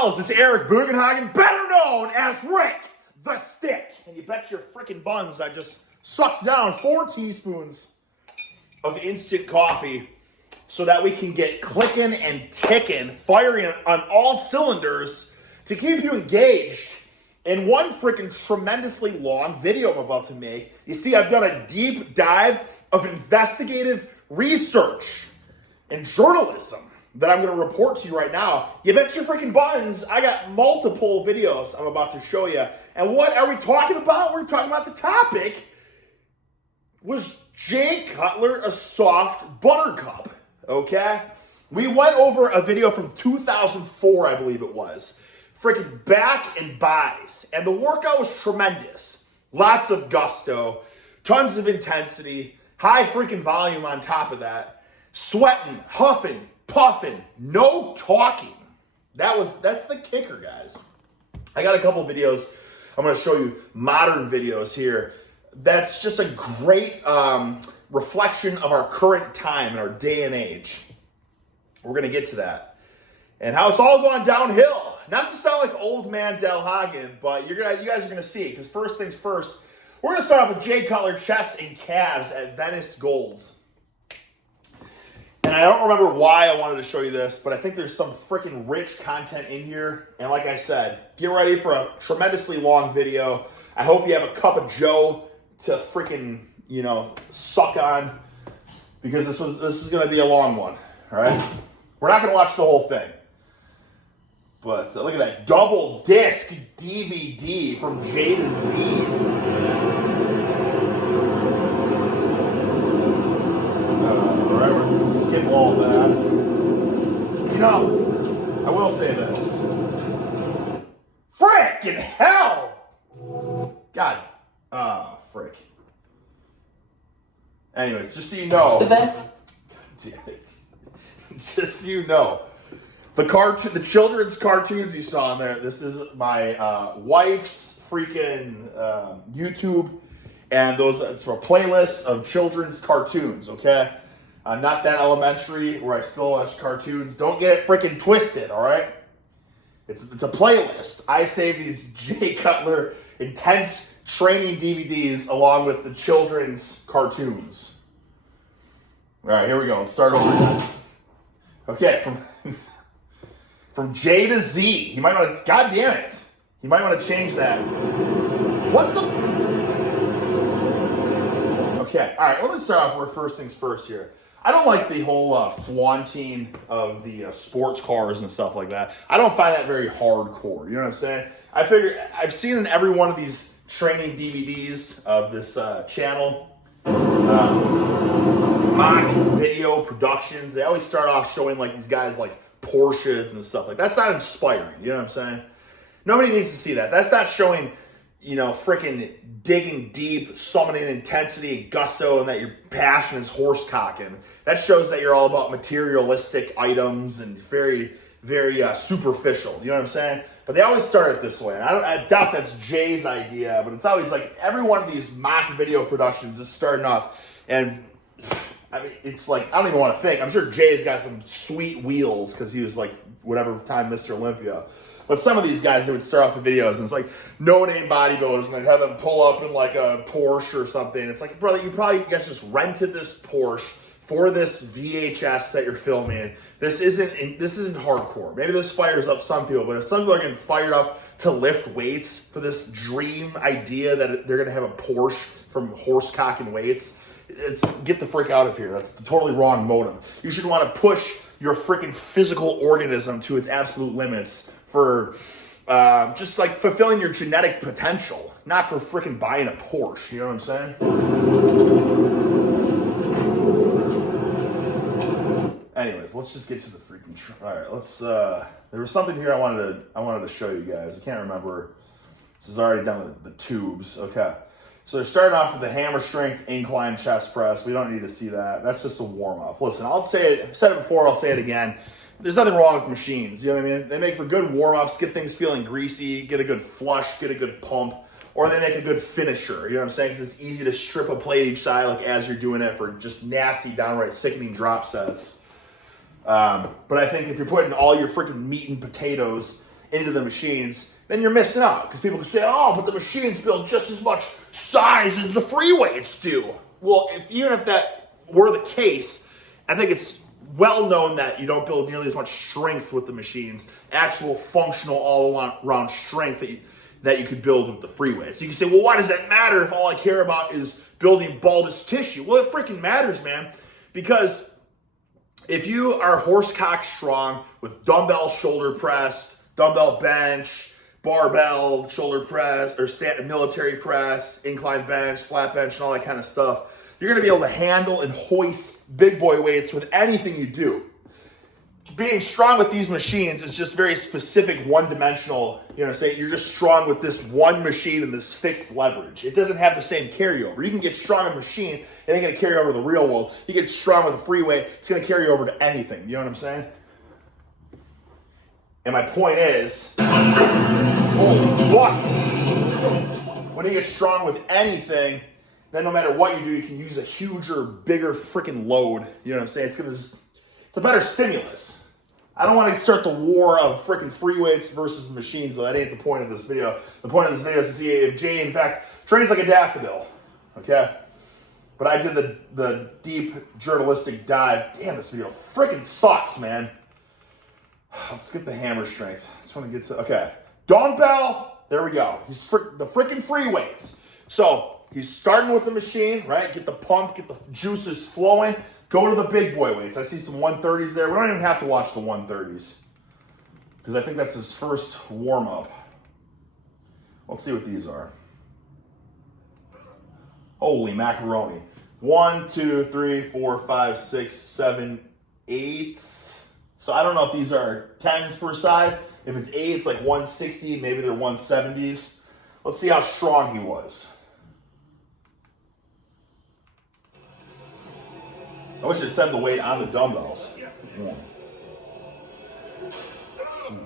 fellas, it's Eric Bugenhagen, better known as Rick the Stick. And you bet your freaking buns I just sucked down 4 teaspoons of instant coffee so that we can get clicking and ticking, firing on all cylinders to keep you engaged in one freaking tremendously long video I'm about to make. You see, I've done a deep dive of investigative research and journalism that I'm going to report to you right now. You bet your freaking buttons, I got multiple videos I'm about to show you. And what are we talking about? We're talking about the topic, was Jay Cutler a soft buttercup? Okay? We went over a video from 2004, I believe it was. Freaking back and buys. And the workout was tremendous. Lots of gusto, tons of intensity, high freaking volume on top of that. Sweating, huffing, puffing, no talking. That's the kicker, guys. I got a couple videos. I'm going to show you modern videos here. That's just a great reflection of our current time and our day and age. We're going to get to that. And how it's all gone downhill. Not to sound like old man Del Hagen, but you guys are going to see it. Because first things first, we're going to start off with Jay Cutler chest and calves at Venice Golds. And I don't remember why I wanted to show you this, but I think there's some freaking rich content in here. And like I said, get ready for a tremendously long video. I hope you have a cup of joe to freaking, suck on, because this is going to be a long one, all right? We're not going to watch the whole thing. But look at that double disc DVD from J to Z. Skip all that. I will say this. Frickin' hell! God. Frick. Anyways, just so you know. The best. Just so you know. The children's cartoons you saw in there, this is my wife's freaking YouTube. And it's for a playlist of children's cartoons, okay? Not that elementary where I still watch cartoons. Don't get it freaking twisted, all right? It's a playlist. I save these Jay Cutler intense training DVDs along with the children's cartoons. All right, here we go. Let's start over again. Okay, from J to Z. You might want to, God damn it. You might want to change that. What the? Okay, all right, let me start off with first things first here. I don't like the whole flaunting of the sports cars and stuff like that. I don't find that very hardcore. You know what I'm saying? I figure I've seen in every one of these training DVDs of this channel, mock video productions. They always start off showing like these guys like Porsches and stuff like that. That's not inspiring. You know what I'm saying? Nobody needs to see that. That's not showing, freaking digging deep, summoning intensity and gusto, and that your passion is horse cocking. That shows that you're all about materialistic items and very, very superficial. You know what I'm saying? But they always start it this way. And I doubt that's Jay's idea, but it's always like every one of these mock video productions is starting off. And I mean, it's like, I don't even want to think. I'm sure Jay's got some sweet wheels because he was like, whatever time Mr. Olympia. But some of these guys, they would start off the videos and it's like no-name bodybuilders and they'd have them pull up in like a Porsche or something. It's like, brother, you guys just rented this Porsche for this VHS that you're filming. This isn't hardcore. Maybe this fires up some people, but if some people are getting fired up to lift weights for this dream idea that they're going to have a Porsche from horse cocking weights, get the frick out of here. That's the totally wrong motive. You should want to push your freaking physical organism to its absolute limits for just like fulfilling your genetic potential, not for freaking buying a Porsche. You know what I'm saying? Anyways, let's just get to the freaking. All right, let's. There was something here I wanted to show you guys. I can't remember. This is already done the tubes. Okay, so they're starting off with the hammer strength incline chest press. We don't need to see that. That's just a warm up. Listen, I'll say it. I said it before. I'll say it again. There's nothing wrong with machines, you know what I mean? They make for good warm-ups, get things feeling greasy, get a good flush, get a good pump, or they make a good finisher, you know what I'm saying? Because it's easy to strip a plate each side like as you're doing it for just nasty, downright sickening drop sets. But I think if you're putting all your freaking meat and potatoes into the machines, then you're missing out. Because people can say, oh, but the machines build just as much size as the free weights do. Well, even if that were the case, I think it's well known that you don't build nearly as much strength with the machines, actual functional all-around strength that you could build with the free weights. You can say, well, why does that matter if all I care about is building bulbous tissue? Well, it freaking matters, man. Because if you are horsecock strong with dumbbell shoulder press, dumbbell bench, barbell shoulder press, or military press, incline bench, flat bench, and all that kind of stuff, you're going to be able to handle and hoist big boy weights with anything you do. Being strong with these machines is just very specific, one-dimensional, say you're just strong with this one machine and this fixed leverage. It doesn't have the same carryover. You can get strong in a machine, it ain't going to carry over to the real world. You get strong with a free weight, it's going to carry over to anything. You know what I'm saying? And my point is, holy fuck, when you get strong with anything, then no matter what you do, you can use a huger, bigger freaking load. You know what I'm saying? It's a better stimulus. I don't want to start the war of freaking free weights versus machines, though. That ain't the point of this video. The point of this video is to see if Jay, in fact, trains like a daffodil. Okay? But I did the deep journalistic dive. Damn, this video freaking sucks, man. Let's skip the hammer strength. I just want to get to, okay. Dumbbell, there we go. He's the freaking free weights. So, he's starting with the machine, right? Get the pump, get the juices flowing. Go to the big boy weights. I see some 130s there. We don't even have to watch the 130s because I think that's his first warm-up. Let's see what these are. Holy macaroni. 1, 2, 3, 4, 5, 6, 7, 8. So I don't know if these are 10s per side. If it's 8, it's like 160. Maybe they're 170s. Let's see how strong he was. I wish it said the weight on the dumbbells. 1, 2,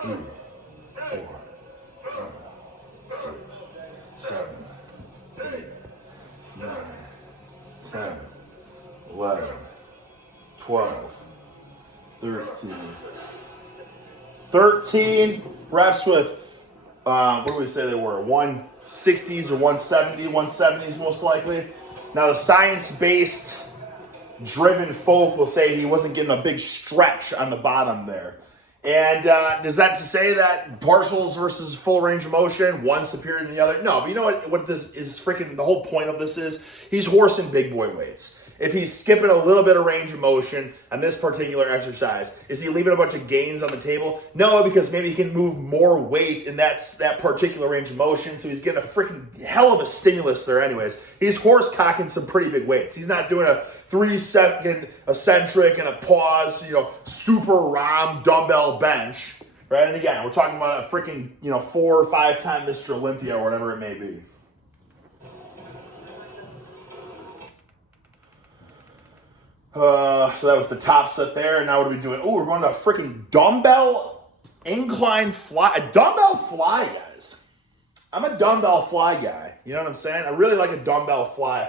3, 4, 5, 6, 7, 8, 9, 10, 11, 12, 13. 13 reps with, what do we say they were? 160s or 170s most likely. Now the science-based driven folk will say he wasn't getting a big stretch on the bottom there. And is that to say that partials versus full range of motion, one's superior than the other? No, but you know what this is freaking, the whole point of this is? He's horsing big boy weights. If he's skipping a little bit of range of motion on this particular exercise, is he leaving a bunch of gains on the table? No, because maybe he can move more weight in that particular range of motion, so he's getting a freaking hell of a stimulus there anyways. He's horse cocking some pretty big weights. He's not doing a 3-second eccentric and a pause, super ROM dumbbell bench, right? And again, we're talking about a freaking, 4 or 5 time Mr. Olympia or whatever it may be. So that was the top set there. And now what are we doing? Oh, we're going to a freaking dumbbell incline fly. A dumbbell fly, guys. I'm a dumbbell fly guy. You know what I'm saying? I really like a dumbbell fly.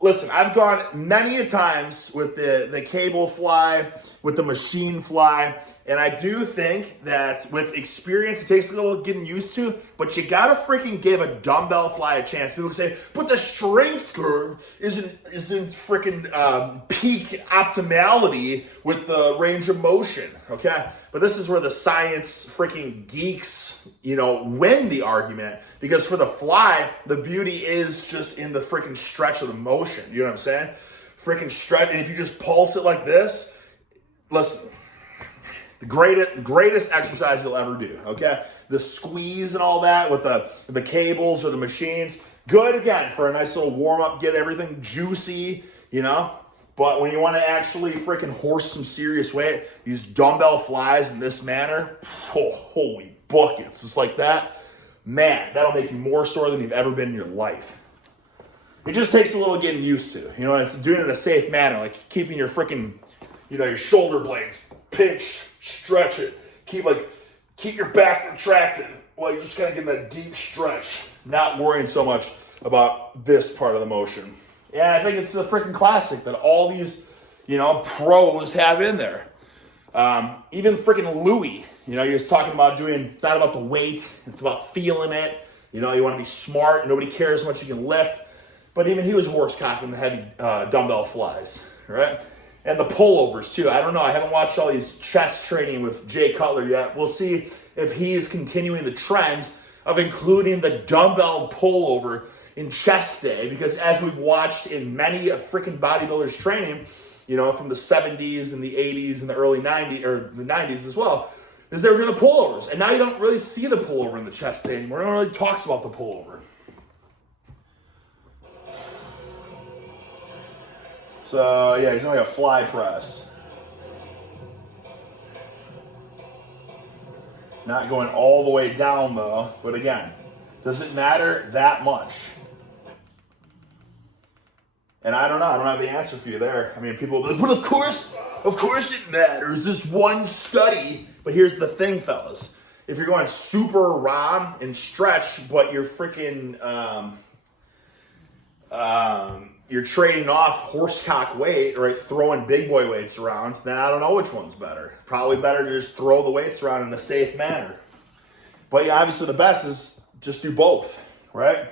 Listen, I've gone many a times with the cable fly, with the machine fly, and I do think that with experience, it takes a little getting used to, but you gotta freaking give a dumbbell fly a chance. People say, but the strength curve isn't freaking peak optimality with the range of motion, okay? But this is where the science freaking geeks, win the argument. Because for the fly, the beauty is just in the freaking stretch of the motion. You know what I'm saying? Freaking stretch. And if you just pulse it like this, listen, the greatest exercise you'll ever do, okay? The squeeze and all that with the cables or the machines. Good, again, for a nice little warm-up, get everything juicy, But when you want to actually freaking horse some serious weight, these dumbbell flies in this manner, holy buckets, just like that. Man, that'll make you more sore than you've ever been in your life. It just takes a little getting used to. It's doing it in a safe manner, like keeping your freaking, your shoulder blades pinched, stretch it. Keep your back retracted while you're just kind of getting that deep stretch, not worrying so much about this part of the motion. Yeah, I think it's a freaking classic that all these, pros have in there. Even freaking Louis, You know, he was talking about it's not about the weight, it's about feeling it. You know, you want to be smart. Nobody cares how much you can lift. But even he was horse-cocking the heavy dumbbell flies, right? And the pullovers, too. I don't know. I haven't watched all these chest training with Jay Cutler yet. We'll see if he is continuing the trend of including the dumbbell pullover in chest day. Because as we've watched in many freaking bodybuilders training, you know, from the 70s and the 80s and the early 90s, or the 90s as well, is they were doing the pullovers. And now you don't really see the pullover in the chest day anymore. No one really talks about the pullover. So, yeah, he's only a fly press. Not going all the way down, though. But again, does it matter that much? And I don't know. I don't have the answer for you there. I mean, people are like, but of course it matters. This one study. But here's the thing, fellas. If you're going super ROM and stretch, but you're freaking, you're trading off horsecock weight, right, throwing big boy weights around, then I don't know which one's better. Probably better to just throw the weights around in a safe manner. But yeah, obviously the best is just do both, right?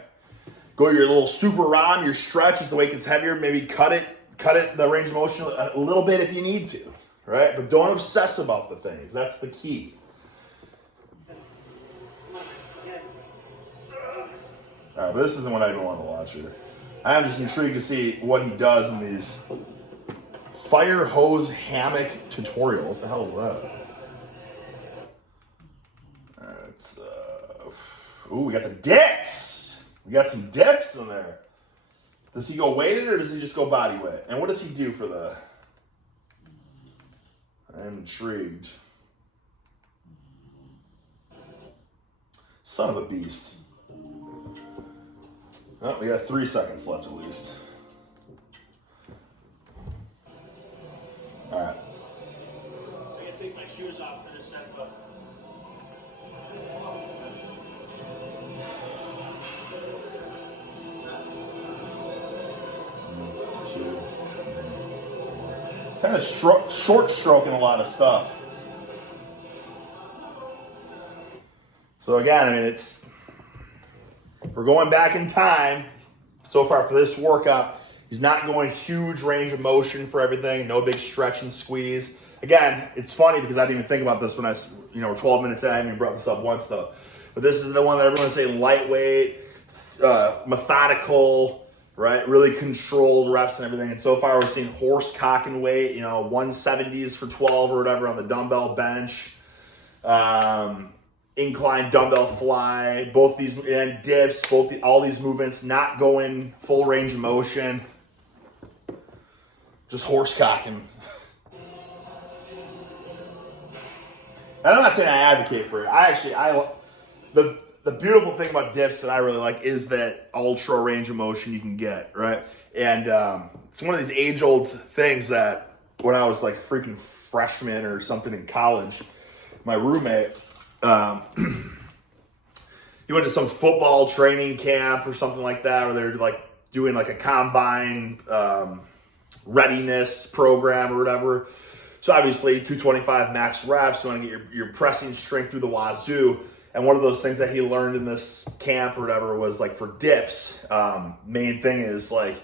Go your little super ROM, your stretch as the weight gets heavier, maybe cut it the range of motion a little bit if you need to, right? But don't obsess about the things. That's the key. All right, but this isn't what I even want to watch here. I am just intrigued to see what he does in these fire hose hammock tutorial. What the hell is that? It's ooh, we got the dips. We got some dips in there. Does he go weighted or does he just go body weight? And what does he do for the? I'm intrigued. Son of a beast. Oh, we got 3 seconds left at least. All right. I gotta take my shoes off for this second. Kind of short stroking a lot of stuff. So again, I mean, we're going back in time so far for this workout. He's not going huge range of motion for everything. No big stretch and squeeze. Again, it's funny because I didn't even think about this when 12 minutes in. I haven't even brought this up once though. But this is the one that everyone's saying lightweight, methodical, right? Really controlled reps and everything. And so far we're seeing horse cock and weight, 170s for 12 or whatever on the dumbbell bench. Incline dumbbell fly, both these, and dips, all these movements, not going full range of motion, just horse cocking. And I'm not saying I advocate for it. The beautiful thing about dips that I really like is that ultra range of motion you can get, right? And it's one of these age-old things that when I was like freaking freshman or something in college, my roommate, he went to some football training camp or something like that, where they're like doing like a combine readiness program or whatever. So obviously 225 max reps, you want to get your pressing strength through the wazoo. And one of those things that he learned in this camp or whatever was like for dips, main thing is like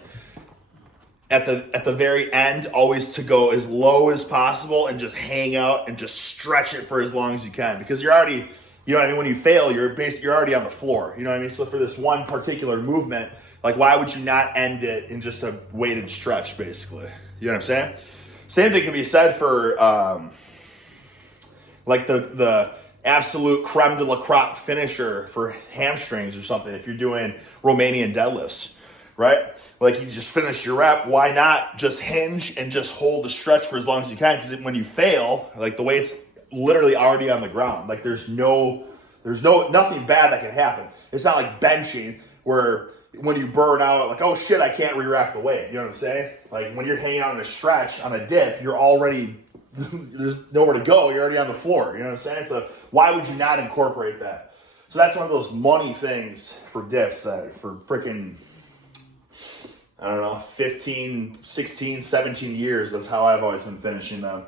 at the very end, always to go as low as possible and just hang out and just stretch it for as long as you can. Because you're already, you know what I mean? When you fail, you're already on the floor. You know what I mean? So for this one particular movement, like why would you not end it in just a weighted stretch, basically? You know what I'm saying? Same thing can be said for like the absolute creme de la crop finisher for hamstrings or something. If you're doing Romanian deadlifts, right? Like you just finished your rep, why not just hinge and just hold the stretch for as long as you can? Because when you fail, like the weight's literally already on the ground. Like there's nothing bad that can happen. It's not like benching where when you burn out, like, oh shit, I can't re-rack the weight. You know what I'm saying? Like when you're hanging out in a stretch on a dip, you're already, there's nowhere to go. You're already on the floor. You know what I'm saying? So why would you not incorporate that? So that's one of those money things for dips that for freaking, I don't know, 15, 16, 17 years. That's how I've always been finishing them.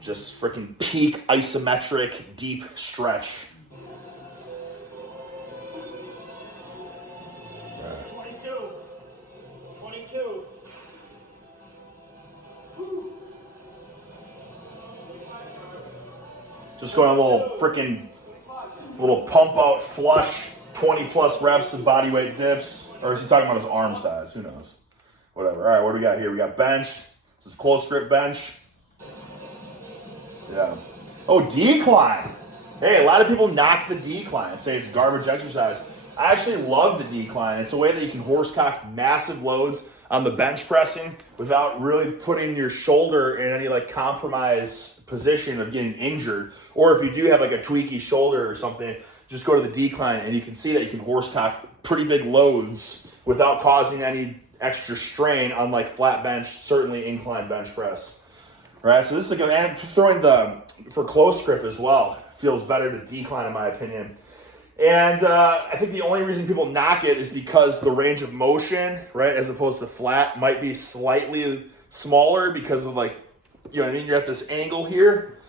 Just freaking peak isometric deep stretch. 22. 22. Just going a little pump out flush, 20 plus reps of body weight dips. Or is he talking about his arm size? Who knows? Whatever. All right, what do we got here? We got bench. This is close grip bench. Yeah. Oh, decline. Hey, a lot of people knock the decline and say it's garbage exercise. I actually love the decline. It's a way that you can horsecock massive loads on the bench pressing without really putting your shoulder in any like compromised position of getting injured. Or if you do have like a tweaky shoulder or something, just go to the decline and you can see that you can horsecock pretty big loads without causing any extra strain, unlike flat bench, certainly incline bench press. Right, so this is a good, and throwing for close grip as well feels better to decline in my opinion. And I think the only reason people knock it is because the range of motion, right, as opposed to flat, might be slightly smaller because of like, you know what I mean, you're at this angle here.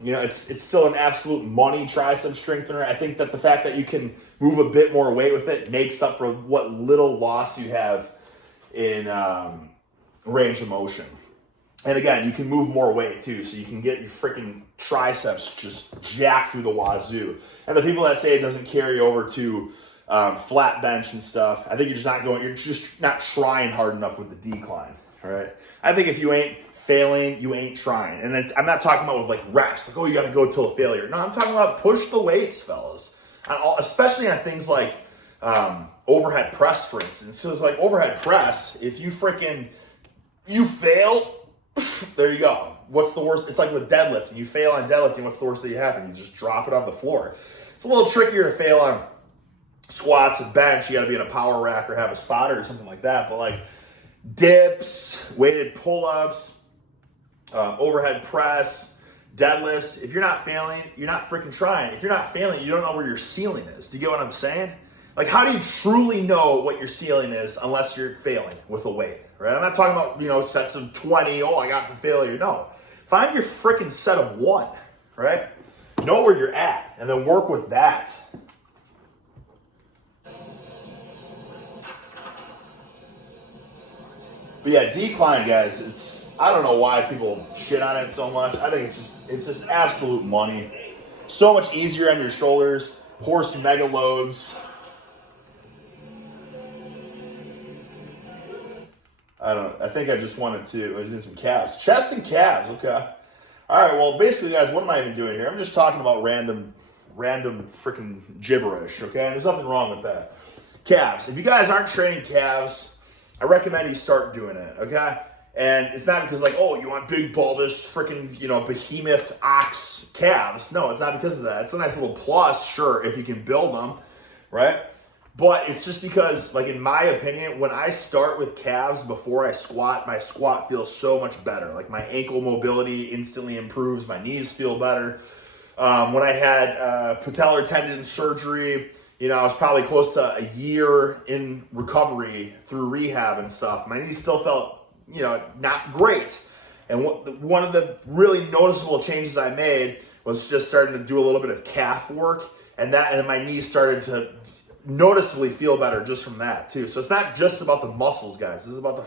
You know, it's still an absolute money tricep strengthener. I think that the fact that you can move a bit more weight with it makes up for what little loss you have in range of motion. And again, you can move more weight too, so you can get your freaking triceps just jacked through the wazoo. And the people that say it doesn't carry over to flat bench and stuff, I think you're just not trying hard enough with the decline. All right. I think if you ain't failing, you ain't trying. And I'm not talking about with like reps, like, oh, you got to go till a failure. No, I'm talking about push the weights, fellas. Especially on things like overhead press, for instance. So it's like overhead press, if you fail, there you go. What's the worst? It's like with deadlifting. You fail on deadlifting, what's the worst that you happen? You just drop it on the floor. It's a little trickier to fail on squats and bench. You got to be in a power rack or have a spotter or something like that. But like dips, weighted pull-ups, overhead press, deadlifts, if you're not failing, you're not freaking trying. If you're not failing, you don't know where your ceiling is. Do you get what I'm saying? Like, how do you truly know what your ceiling is unless you're failing with a weight, right? I'm not talking about, you know, sets of 20, oh, I got to failure. No. Find your freaking set of 1, right? Know where you're at, and then work with that. But yeah, decline, guys, I don't know why people shit on it so much. I think it's just absolute money. So much easier on your shoulders, horse mega loads. I think I just wanted to, it was in some calves. Chest and calves, okay. All right, well, basically, guys, what am I even doing here? I'm just talking about random freaking gibberish, okay? There's nothing wrong with that. Calves. If you guys aren't training calves, I recommend you start doing it, okay? And it's not because like, oh, you want big, bulbous, freaking, you know, behemoth ox calves. No, it's not because of that. It's a nice little plus, sure, if you can build them, right? But it's just because, like, in my opinion, when I start with calves before I squat, my squat feels so much better. Like, my ankle mobility instantly improves. My knees feel better. When I had patellar tendon surgery, you know, I was probably close to a year in recovery through rehab and stuff. My knees still felt, you know, not great. And one of the really noticeable changes I made was just starting to do a little bit of calf work. And my knees started to noticeably feel better just from that too. So it's not just about the muscles, guys. This is about the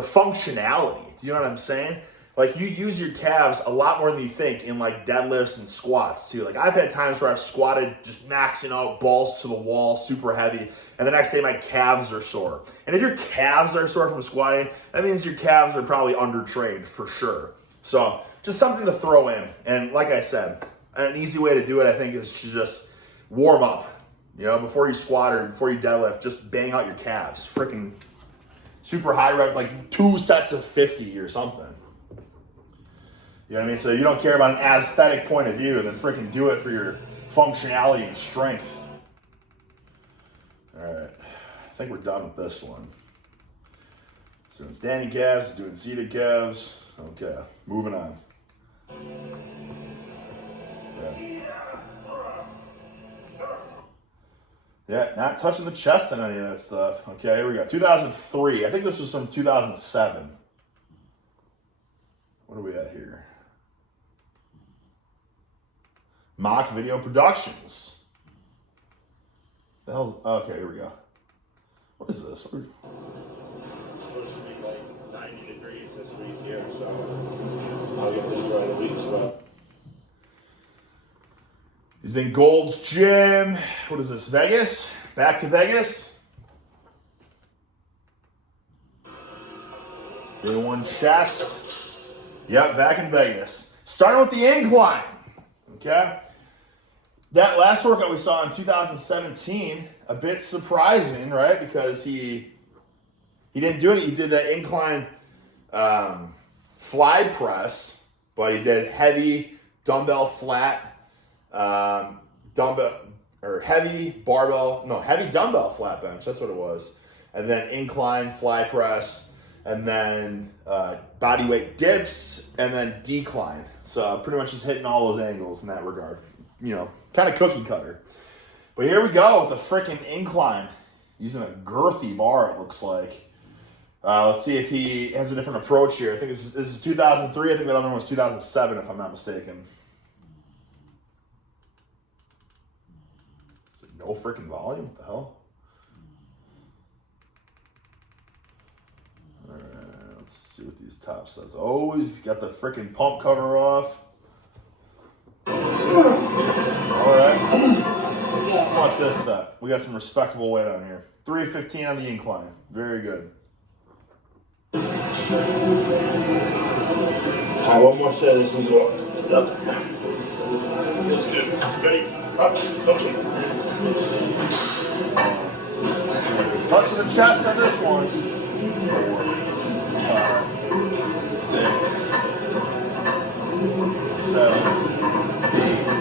functionality. Do you know what I'm saying? Like, you use your calves a lot more than you think in like deadlifts and squats too. Like, I've had times where I've squatted just maxing out, balls to the wall, super heavy, and the next day my calves are sore. And if your calves are sore from squatting, that means your calves are probably undertrained for sure. So just something to throw in. And like I said, an easy way to do it, I think, is to just warm up. You know, before you squat or before you deadlift, just bang out your calves. Freaking super high rep, like 2 sets of 50 or something. You know what I mean? So you don't care about an aesthetic point of view, then freaking do it for your functionality and strength. All right. I think we're done with this one. Doing standing calves, doing seated calves. Okay, moving on. Yeah, not touching the chest on any of that stuff. Okay, here we go. 2003. I think this was from 2007. What are we Mock Video Productions. The hell's, okay, here we go. What is this? It's supposed to be like 90 degrees this week here, so I'll get this right a week. So He's in Gold's Gym. What is this, Vegas? Back to Vegas. Day one chest. Yep, back in Vegas. Starting with the incline. Okay? That last workout we saw in 2017, a bit surprising, right? Because he didn't do it. He did that incline fly press, but he did heavy dumbbell flat heavy dumbbell flat bench. That's what it was. And then incline fly press, and then body weight dips, and then decline. So pretty much just hitting all those angles in that regard. You know, kind of cookie cutter. But here we go with the freaking incline. Using a girthy bar, it looks like. Let's see if he has a different approach here. I think this is 2003. I think that other one was 2007, if I'm not mistaken. No freaking volume? What the hell? Alright, let's see what these top sets. Always got the freaking pump cover off. Alright. Let's watch this set. We got some respectable weight on here. 315 on the incline. Very good. alright, one more set of this one go up. Feels good. Ready? Up. Okay. Touch of the chest on this one. 4, 5, 6, 7, 8.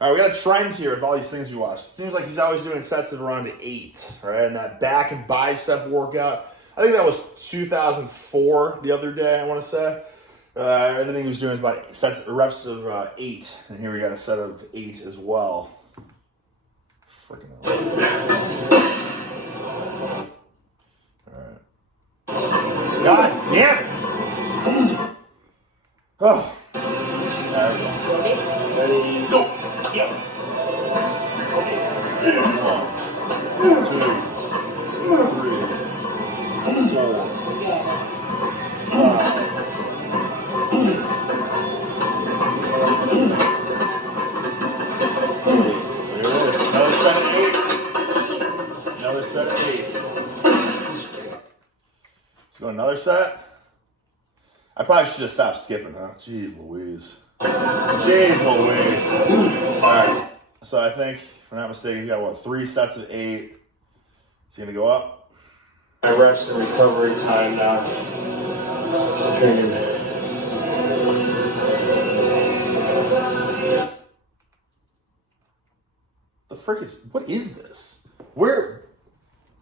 Alright, we got a trend here with all these things we watched. It seems like he's always doing sets of around 8, right? And that back and bicep workout, I think that was 2004 the other day, I want to say. I think he was doing about reps of 8, and here we got a set of 8 as well. Freaking hell. Alright. God damn it! Oh. There we go. Ready? Go. Yeah. 1, 2, 3, 4, 5. Another set of 8. Let's go another set. I probably should just stop skipping, huh? Jeez Louise. Jeez Louise. Alright. So I think, if I'm not mistaken, he's got 3 sets of 8. Is he gonna go up? My rest and recovery time now. Training. The frick is, what is this?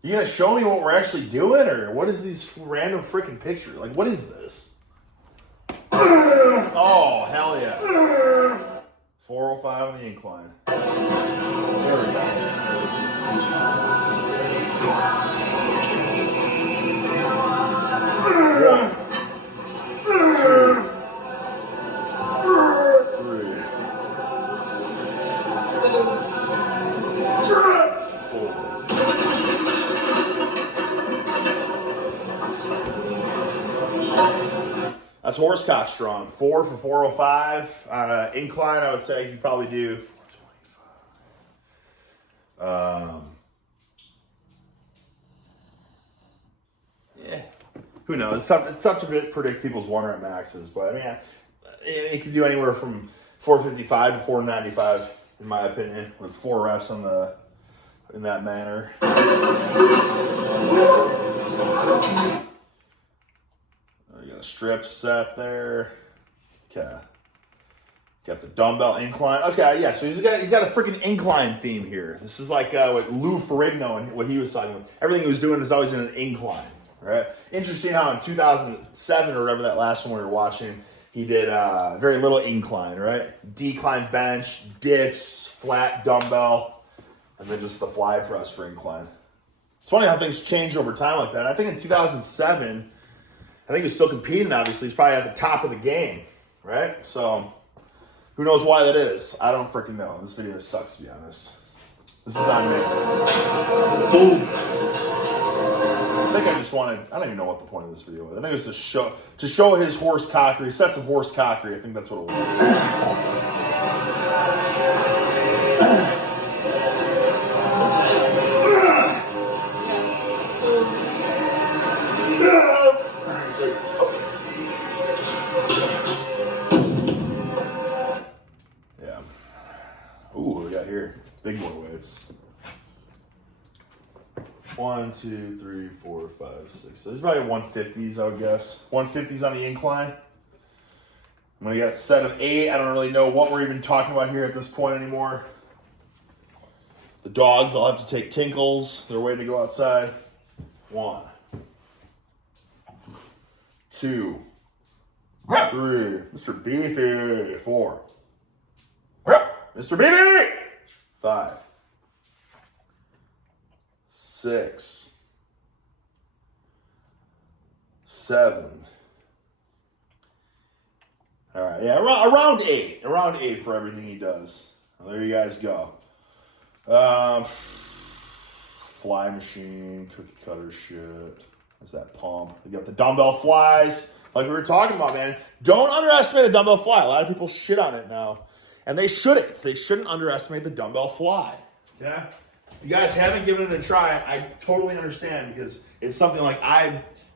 You gonna show me what we're actually doing, or what is these random freaking pictures? Like, what is this? Oh, hell yeah. 405 on the incline. There we go. 1, 2, 3, 4. That's horsecock strong. 4 for 405. Incline, I would say you probably do 425. Yeah. Who knows? It's tough to predict people's 1 rep maxes, but I mean, it could do anywhere from 455 to 495, in my opinion, with 4 reps in that manner. You got a strip set there. Okay. Got the dumbbell incline. Okay, yeah, so he's got a freaking incline theme here. This is like what Lou Ferrigno and what he was talking about. Everything he was doing is always in an incline, right? Interesting how in 2007 or whatever that last one we were watching, he did very little incline, right? Decline bench, dips, flat dumbbell, and then just the fly press for incline. It's funny how things change over time like that. I think in 2007, I think he was still competing, obviously. He's probably at the top of the game, right? So Who knows why that is? I don't freaking know. This video sucks, to be honest. This is on me. Boom. I think I just wanted, I don't even know what the point of this video was. I think it was to show his horse cockery, sets of horse cockery. I think that's what it was. Big boy weights. 1, 2, 3, 4, 5, 6. So there's probably 150s, I would guess. 150s on the incline. I'm gonna get a set of 8. I don't really know what we're even talking about here at this point anymore. The dogs all have to take tinkles. They're waiting to go outside. 1, 2, 3. Mr. Beefy. 4. Mr. Beefy. 5, 6, 7. All right, yeah, around 8. Around 8 for everything he does. Well, there you guys go. Fly machine, cookie cutter shit. There's that pump. You got the dumbbell flies. Like we were talking about, man. Don't underestimate a dumbbell fly. A lot of people shit on it now. And they shouldn't. They shouldn't underestimate the dumbbell fly. Yeah? If you guys haven't given it a try, I totally understand because it's something like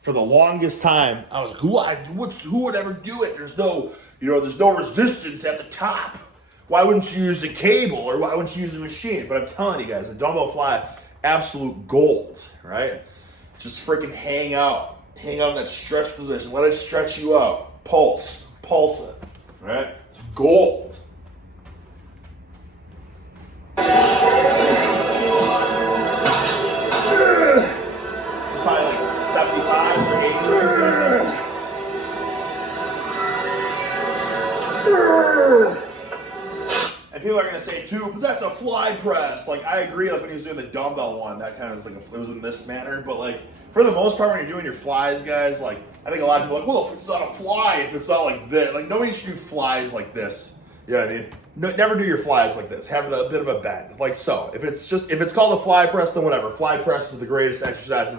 for the longest time, I was, who would ever do it? There's no resistance at the top. Why wouldn't you use a cable or why wouldn't you use a machine? But I'm telling you guys, the dumbbell fly, absolute gold, right? Just freaking hang out in that stretch position. Let it stretch you out. Pulse it, right? It's gold. And people are going to say too, but that's a fly press. Like I agree, like when he was doing the dumbbell one, that kind of was like, it was in this manner. But like for the most part, when you're doing your flies, guys, like I think a lot of people are like, well, if it's not a fly, if it's not like this, like nobody should do flies like this. You know what I mean? No, never do your flies like this. Have a bit of a bend, like so. If it's called a fly press, then whatever. Fly press is the greatest exercise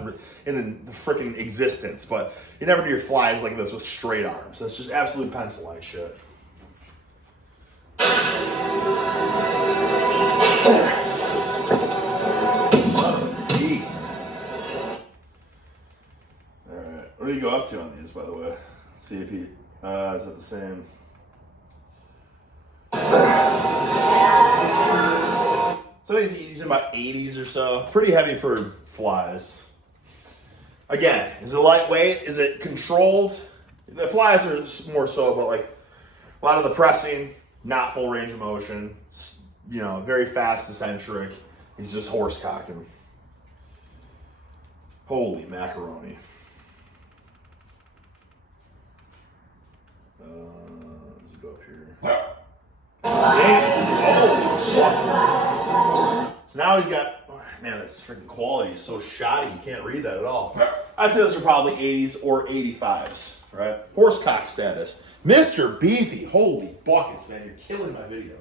in the freaking existence. But you never do your flies like this with straight arms. That's just absolute pencil-like shit. Jeez. All right, what do you go up to on these, by the way? Let's see if he is that the same. So I think he's using about 80s or so. Pretty heavy for flies. Again, is it lightweight? Is it controlled? The flies are more so about like a lot of the pressing, not full range of motion, you know, very fast eccentric. He's just horse cocking. Holy macaroni. Does it go up here? So now he's got, man, this freaking quality is so shoddy, you can't read that at all. I'd say those are probably 80s or 85s, right? Horsecock status. Mr. Beefy, holy buckets, man, you're killing my video.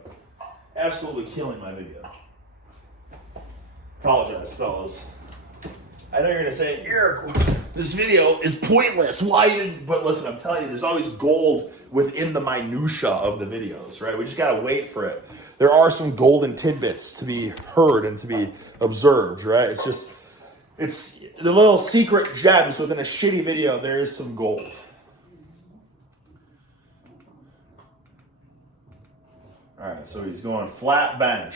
Absolutely killing my video. Apologize, fellas. I know you're going to say, Eric, this video is pointless. Why didn't, but listen, I'm telling you, there's always gold within the minutia of the videos, right? We just got to wait for it. There are some golden tidbits to be heard and to be observed, right? It's the little secret gems within a shitty video. There is some gold. All right, so he's going flat bench.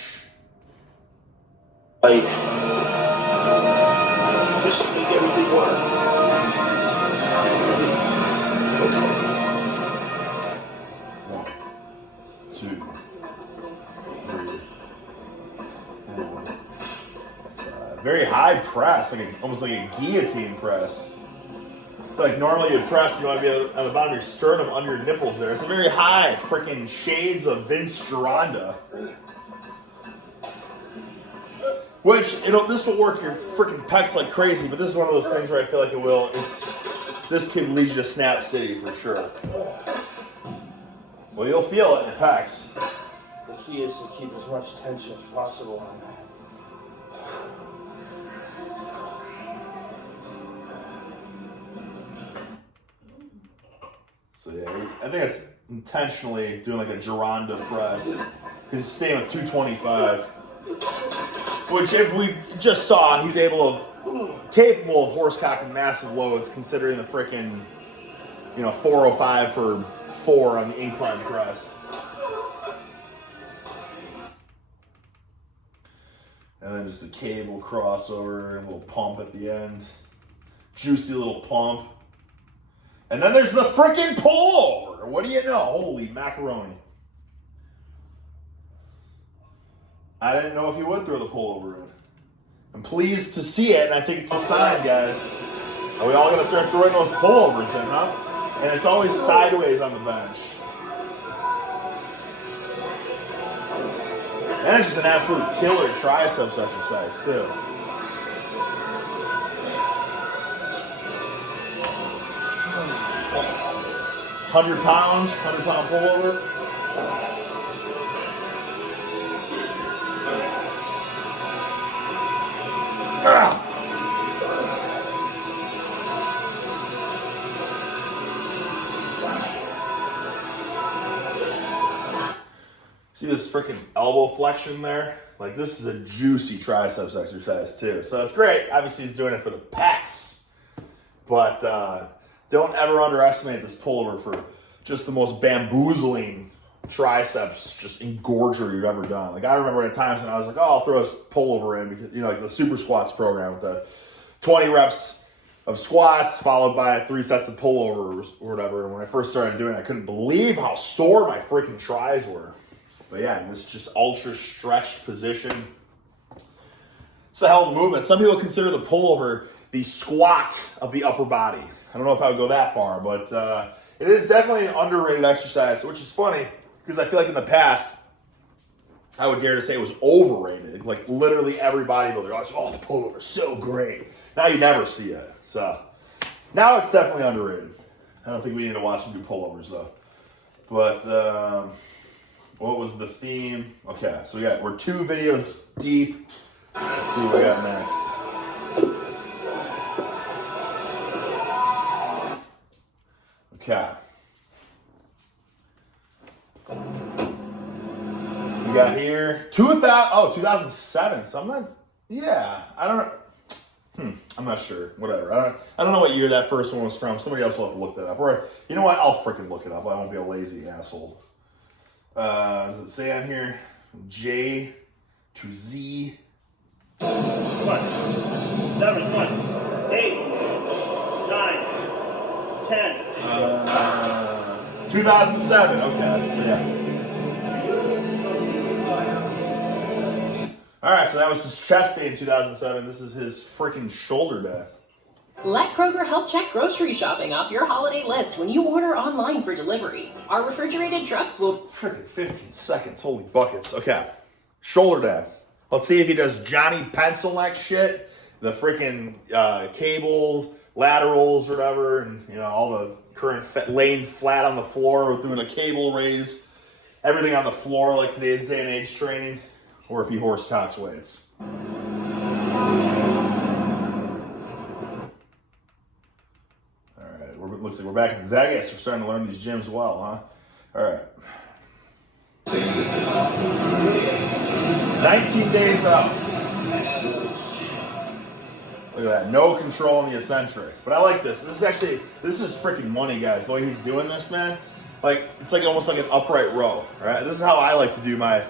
Just make everything work. 1, 2, 3, 4, 5. Very high press, almost like a guillotine press. I feel like normally you'd press, you want to be on the bottom of your sternum under your nipples there. It's a very high, freaking shades of Vince Gironda. Which, this will work your freaking pecs like crazy, but this is one of those things where I feel like it will. This could lead you to Snap City for sure. Well, you'll feel it in your pecs. The key is to keep as much tension as possible on that. So yeah, I think it's intentionally doing like a Geronda press because he's staying with 225, which if we just saw, he's capable of horse-cocking massive loads considering the frickin', 405 for 4 on the incline press. And then just a cable crossover, a little pump at the end. Juicy little pump. And then there's the frickin' pullover. What do you know? Holy macaroni. I didn't know if he would throw the pullover in. I'm pleased to see it, and I think it's a sign, guys. Are we all going to start throwing those pullovers in, huh? And it's always sideways on the bench. And it's just an absolute killer triceps exercise, too. £100 pullover. See this freaking elbow flexion there? Like, this is a juicy triceps exercise too. So it's great. Obviously he's doing it for the pecs. But don't ever underestimate this pullover for just the most bamboozling triceps just engorger you've ever done. Like, I remember at times when I was like, oh, I'll throw this pullover in because, like the super squats program with the 20 reps of squats followed by 3 sets of pullovers or whatever. And when I first started doing it, I couldn't believe how sore my freaking tries were. But yeah, in this just ultra stretched position. It's a hell of a movement. Some people consider the pullover the squat of the upper body. I don't know if I would go that far, but it is definitely an underrated exercise, which is funny because I feel like in the past, I would dare to say it was overrated. Like literally every bodybuilder, oh, the pullover is so great. Now you never see it. So now it's definitely underrated. I don't think we need to watch them do pullovers though. But what was the theme? Okay, so we're 2 videos deep. Let's see what we got next. Okay. We got here 2007. Something? Yeah, I don't know. I'm not sure. Whatever. I don't know what year that first one was from. Somebody else will have to look that up. Or you know what? I'll freaking look it up. I won't be a lazy asshole. Does it say on here? J to Z. 1, 7, 1, 8, 9, 10. 2007. Okay. So yeah. All right. So that was his chest day in 2007. This is his freaking shoulder day. Let Kroger help check grocery shopping off your holiday list when you order online for delivery. Our refrigerated trucks will... Freaking 15 seconds. Holy buckets. Okay. Shoulder day. Let's see if he does Johnny Pencil neck shit. The freaking cable, laterals or whatever. And, all the current laying flat on the floor with doing a cable raise. Everything on the floor like today's day and age training. Or if he horse cocks weights. Looks like we're back in Vegas. We're starting to learn these gyms well, huh? All right. 19 days out. Look at that. No control on the eccentric. But I like this. This is freaking money, guys. The way he's doing this, man. Like, it's like almost like an upright row, right? This is how I like to do my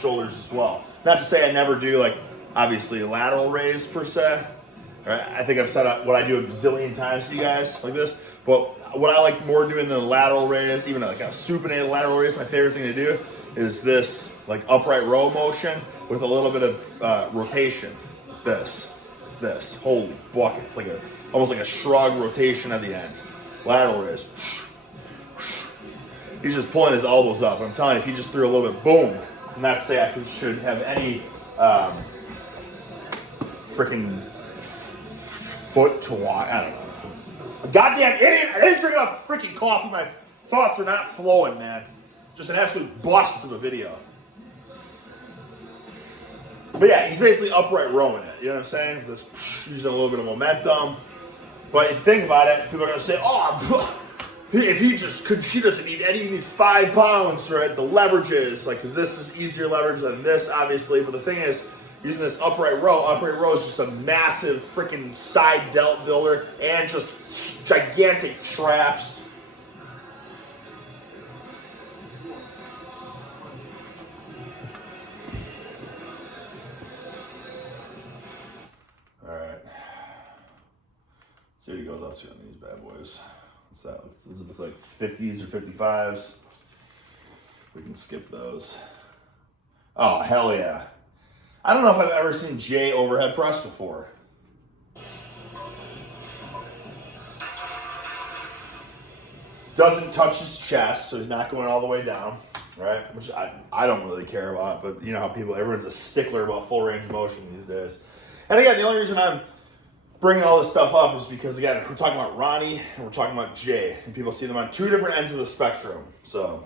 shoulders as well. Not to say I never do, like, obviously a lateral raise per se. Right? I think I've said what I do a zillion times to you guys like this, but what I like more doing than the lateral raise, even like a supinated lateral raise, my favorite thing to do is this like upright row motion with a little bit of rotation. This, holy bucket! It's like almost like a shrug rotation at the end. Lateral raise. He's just pulling his elbows up. I'm telling you, if he just threw a little bit, boom. Not to say I should have any freaking foot to walk. I don't know. Goddamn idiot! I didn't drink enough freaking coffee. My thoughts are not flowing, man. Just an absolute bust of a video. But yeah, he's basically upright rowing it. You know what I'm saying? This using a little bit of momentum. But if you think about it, people are gonna say, "Oh, if he just could, she doesn't need any of these 5 pounds, right?" The leverages, like, because this is easier leverage than this, obviously. But the thing is, using this upright row is just a massive freaking side delt builder and just gigantic traps. See what he goes up to on these bad boys. What's that? Does it look like 50s or 55s? We can skip those. Oh, hell yeah. I don't know if I've ever seen Jay overhead press before. Doesn't touch his chest, so he's not going all the way down, right? Which I don't really care about, but you know how everyone's a stickler about full range of motion these days. And again, the only reason I'm bringing all this stuff up is because, again, we're talking about Ronnie and we're talking about Jay, and people see them on 2 different ends of the spectrum. So,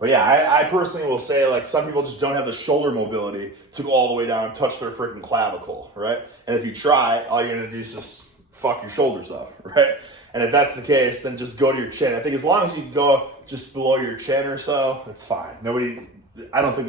but yeah, I personally will say, like, some people just don't have the shoulder mobility to go all the way down and touch their freaking clavicle, right? And if you try, all you're gonna do is just fuck your shoulders up, right? And if that's the case, then just go to your chin. I think as long as you go just below your chin or so, it's fine. I don't think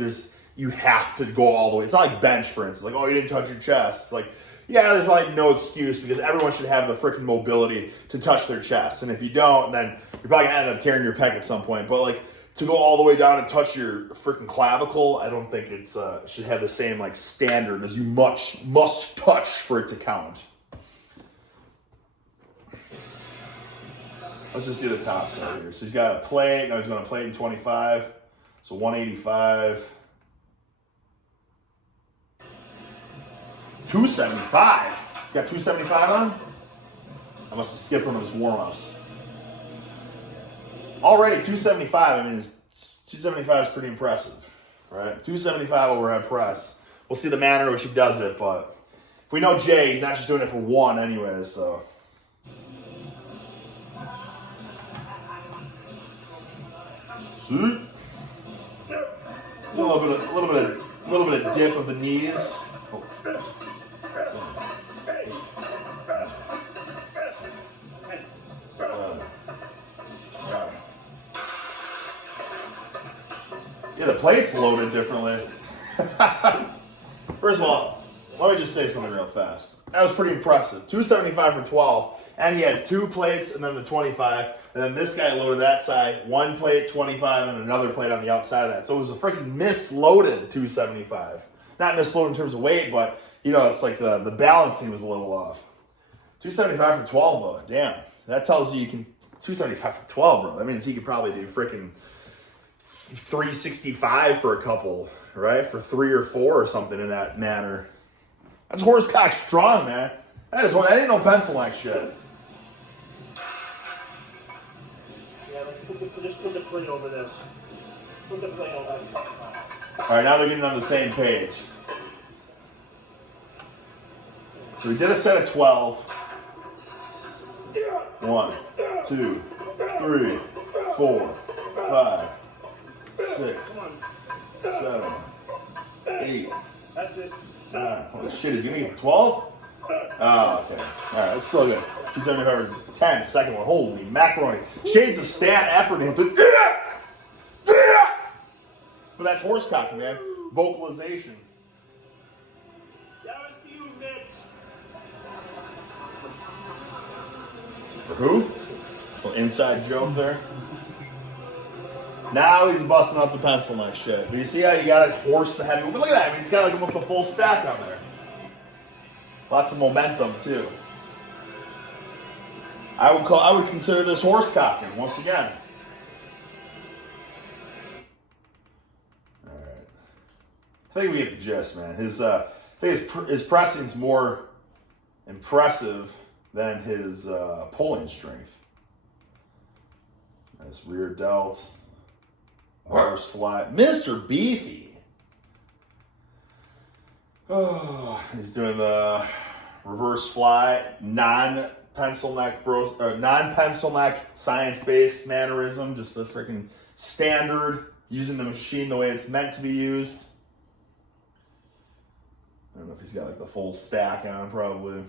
you have to go all the way. It's not like bench, for instance. Like, oh, you didn't touch your chest. It's like, yeah, there's probably no excuse because everyone should have the freaking mobility to touch their chest. And if you don't, then you're probably going to end up tearing your pec at some point. But, like, to go all the way down and touch your freaking clavicle, I don't think it should have the same, like, standard as you must touch for it to count. Let's just see the top side here. So he's got a plate. Now he's going to plate in 25. So 185. 275. He's got 275 on? I must have skipped one of his warm-ups. Already 275, I mean, 275 is pretty impressive, right? 275 overhead press. We'll see the manner in which he does it, but if we know Jay, he's not just doing it for 1 anyways, so. See? A little bit of dip of the knees. Yeah, the plate's loaded differently. First of all, let me just say something real fast. That was pretty impressive. 275 for 12, and he had 2 plates and then the 25, and then this guy loaded that side, 1 plate, 25, and another plate on the outside of that. So it was a freaking misloaded 275. Not misloaded in terms of weight, but, you know, it's like the balancing was a little off. 275 for 12, though. Damn. That tells you can... 275 for 12, bro. That means he could probably do freaking 365 for a couple, right? For 3 or 4 or something in that manner. That's horsecock strong, man. That ain't no pencil neck shit. Yeah, just put the plate over this. Put the plate over this. All right, now they're getting on the same page. So we did a set of 12. 1, 2, 3, 4, 5, 6, 7, 8. That's it. 9. Holy shit, he's gonna get 12? Oh, okay. All right, that's still good. 275 or 10, second one. Holy macaroni. Shades of stat effort into but that's horsecock, man. Vocalization. That was for you, Mitch. For who? Little inside joke there. Now he's busting up the pencil neck shit. But you see how you gotta horse the heavy? But look at that. I mean, he's got like almost a full stack on there. Lots of momentum too. I would consider this horse-cocking once again. All right. I think we get the gist, man. I think his pressing's more impressive than his pulling strength. Nice rear delt. Reverse fly. Mr. Beefy. Oh, he's doing the reverse fly, non-pencil neck science-based mannerism. Just the freaking standard, using the machine the way it's meant to be used. I don't know if he's got like the full stack on, probably.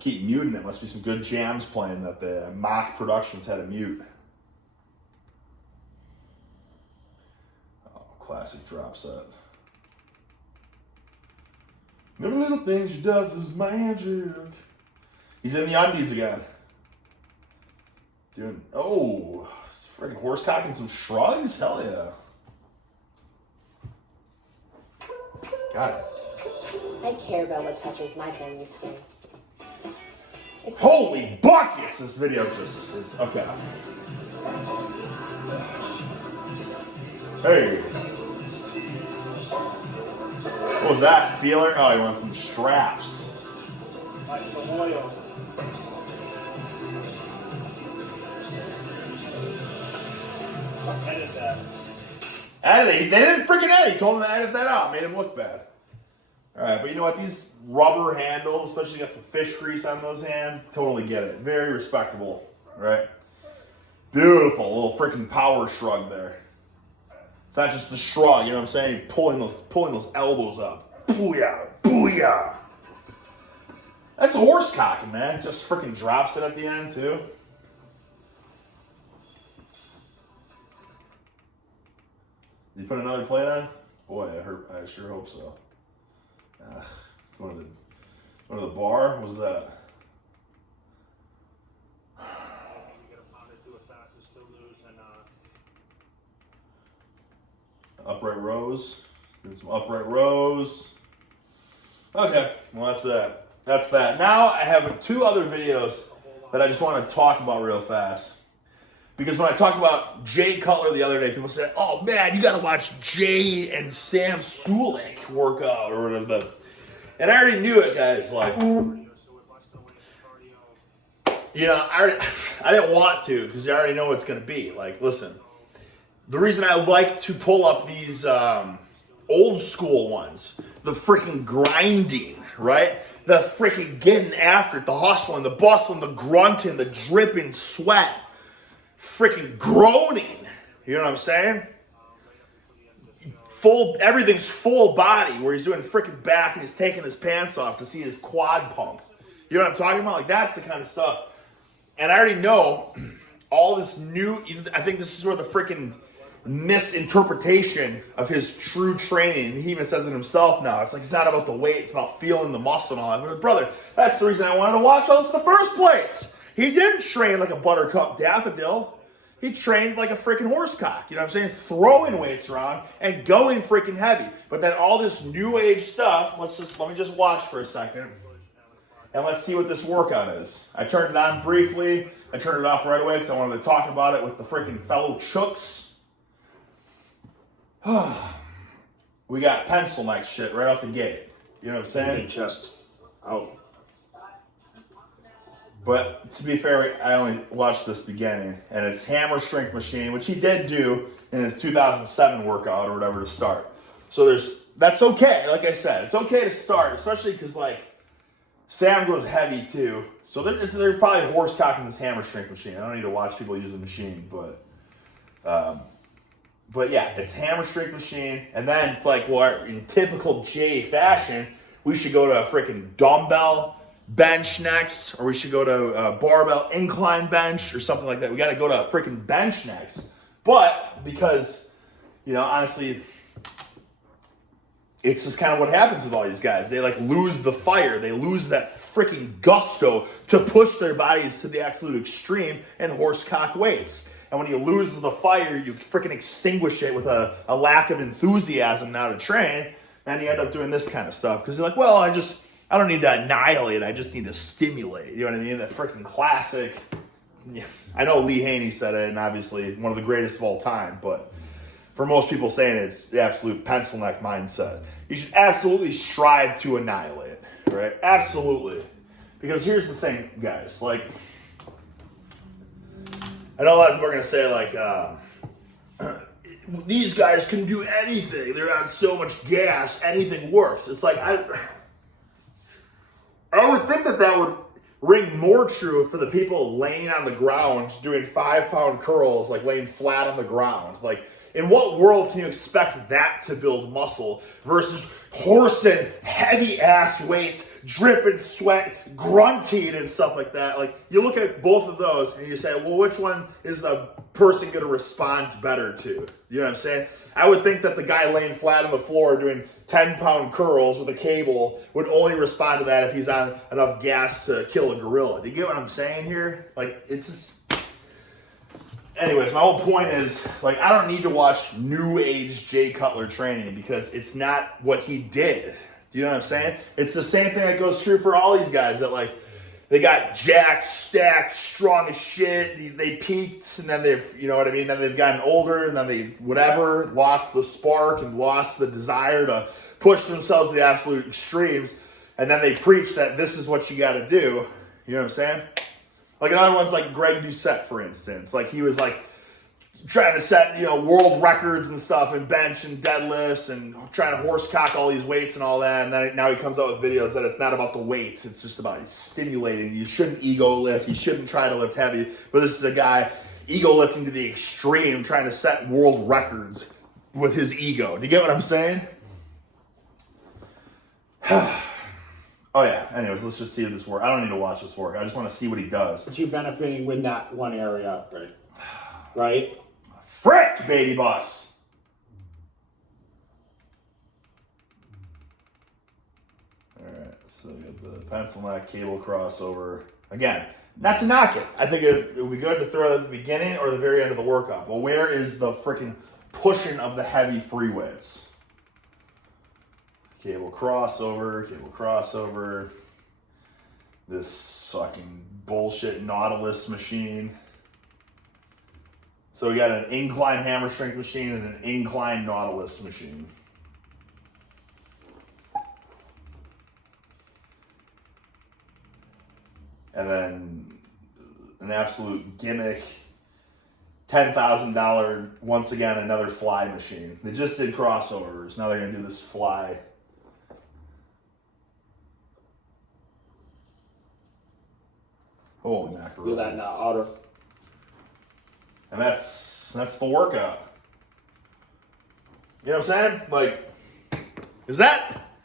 Keep muting it. Must be some good jams playing that the mock productions had to mute. Oh, classic drop set. Every little thing she does is magic. He's in the undies again. Doing, oh, freaking horse cocking some shrugs? Hell yeah. Got it. I care about what touches my family's skin. It's Holy buckets! This video just is, okay. Hey. What was that? Feeler? Oh, he wants some straps. Like the oil. Edit that. Edit? They didn't freaking edit. He told him to edit that out. Made him look bad. Alright, but you know what? These rubber handles, especially got some fish grease on those hands, totally get it. Very respectable, right? Beautiful little freaking power shrug there. It's not just the shrug, you know what I'm saying? Pulling those elbows up. Booyah! Booyah! That's horse cocking, man. Just freaking drops it at the end, too. Did you put another plate on? Boy, I sure hope so. It's one of the bar. What was that? You get a pound or two of fat to still lose, and Upright rows. Doing some upright rows. Okay, well that's that. That's that. Now I have 2 other videos that I just want to talk about real fast. Because when I talked about Jay Cutler the other day, people said, "Oh man, you got to watch Jay and Sam Sulik work out or whatever." And I already knew it, guys. Like, you know, I didn't want to because I already know what it's going to be. Like, listen, the reason I like to pull up these old school ones, the freaking grinding, right? The freaking getting after it, the hustling, the bustling, the grunting, the dripping sweat, freaking groaning. You know what I'm saying? Everything's full body where he's doing freaking back and he's taking his pants off to see his quad pump. You know what I'm talking about? Like, that's the kind of stuff. And I already know all this new, I think this is where the freaking misinterpretation of his true training, and he even says it himself now. It's like, it's not about the weight, it's about feeling the muscle and all that. But brother, that's the reason I wanted to watch all this in the first place. He didn't train like a buttercup daffodil. He trained like a freaking horsecock, you know what I'm saying? Throwing weights around and going freaking heavy. But then all this new age stuff, let me just watch for a second. And let's see what this workout is. I turned it on briefly. I turned it off right away because I wanted to talk about it with the freaking fellow chooks. We got pencil neck shit right out the gate. You know what I'm saying? big chest out. But to be fair, I only watched this beginning, and it's hammer strength machine, which he did do in his 2007 workout or whatever to start. So that's okay. Like I said, it's okay to start, especially because like Sam goes heavy too. So they're probably horse cocking this hammer strength machine. I don't need to watch people use the machine, but yeah, it's hammer strength machine, and then it's like, well, in typical Jay fashion, we should go to a freaking dumbbell bench next, or we should go to barbell incline bench or something like that. We got to go to a freaking bench next. But because, you know, honestly, it's just kind of what happens with all these guys. They like lose the fire. They lose that freaking gusto to push their bodies to the absolute extreme and horse cock weights. And when you lose the fire, you freaking extinguish it with a lack of enthusiasm now to train. And you end up doing this kind of stuff because you're like, well, I don't need to annihilate. I just need to stimulate. You know what I mean? That freaking classic. I know Lee Haney said it, and obviously one of the greatest of all time. But for most people saying it, it's the absolute pencil neck mindset. You should absolutely strive to annihilate, right? Absolutely. Because here's the thing, guys. Like, I know a lot of people are going to say, like, these guys can do anything. They're on so much gas, anything works. It's like, I would think that would ring more true for the people laying on the ground doing 5-pound curls, like laying flat on the ground. Like, in what world can you expect that to build muscle versus horsing heavy ass weights, dripping sweat, grunting and stuff like that? Like, you look at both of those and you say, well, which one is a person going to respond better to? You know what I'm saying? I would think that the guy laying flat on the floor doing 10-pound curls with a cable would only respond to that if he's on enough gas to kill a gorilla. Do you get what I'm saying here? Like, it's just... Anyways, my whole point is, like, I don't need to watch new age Jay Cutler training because it's not what he did. Do you know what I'm saying? It's the same thing that goes true for all these guys that, like, they got jacked, stacked, strong as shit. They peaked, and then they've, you know what I mean? Then they've gotten older, and then they, whatever, lost the spark and lost the desire to push themselves to the absolute extremes. And then they preach that this is what you got to do. You know what I'm saying? Like, another one's like Greg Doucette, for instance. Like, he was like trying to set, you know, world records and stuff and bench and deadlifts and trying to horse cock all these weights and all that. And then now he comes out with videos that it's not about the weights. It's just about stimulating. You shouldn't ego lift. You shouldn't try to lift heavy. But this is a guy ego lifting to the extreme, trying to set world records with his ego. Do you get what I'm saying? Oh, yeah. Anyways, let's just see this work. I don't need to watch this work. I just want to see what he does. But you benefiting with that one area, right? Frick, baby boss. All right. So we got the pencil neck cable crossover. Again, not to knock it. I think it would be good to throw it at the beginning or the very end of the workout. But where is the freaking pushing of the heavy free weights? Cable crossover, this fucking bullshit Nautilus machine. So we got an incline hammer strength machine and an incline Nautilus machine. And then an absolute gimmick, $10,000, once again, another fly machine. They just did crossovers. Now they're going to do this fly. Holy mackerel. Do that in outer. And that's the workout. You know what I'm saying? Like,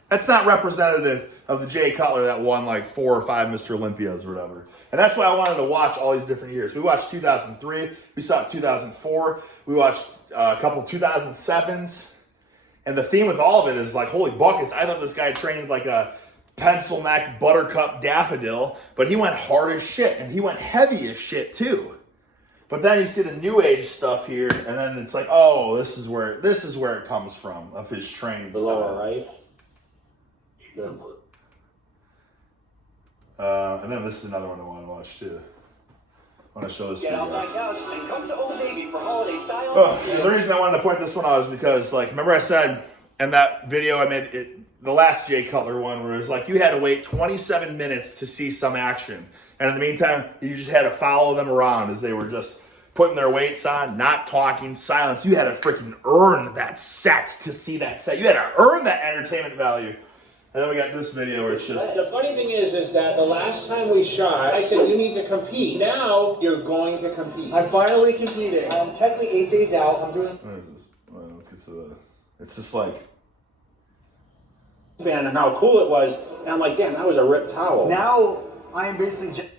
that's not representative of the Jay Cutler that won like 4 or 5 Mr. Olympias or whatever. And that's why I wanted to watch all these different years. We watched 2003, we saw 2004, we watched a couple 2007s. And the theme with all of it is like, holy buckets, I thought this guy trained like a pencil neck buttercup daffodil, but he went hard as shit, and he went heavy as shit too. But then you see the new age stuff here, and then it's like, oh, this is where it comes from of his training The style. lower right. Good. And then this is another one I want to watch too. I want to show this to you Get off guys. my couch and come to Old Navy for holiday style. Oh, the reason I wanted to point this one out is because, like, remember I said in that video I made it. The last Jay Cutler one where it was like you had to wait 27 minutes to see some action. And in the meantime, you just had to follow them around as they were just putting their weights on, not talking, silence. You had to freaking earn that set to see that set. You had to earn that entertainment value. And then we got this video where it's just... The funny thing is that the last time we shot, I said you need to compete. Now you're going to compete. I'm finally competing. I'm technically 8 days out. I'm doing... What is this? Well, let's get to the... It's just like... And how cool it was. And I'm like, damn, that was a ripped towel. Now, I am basically...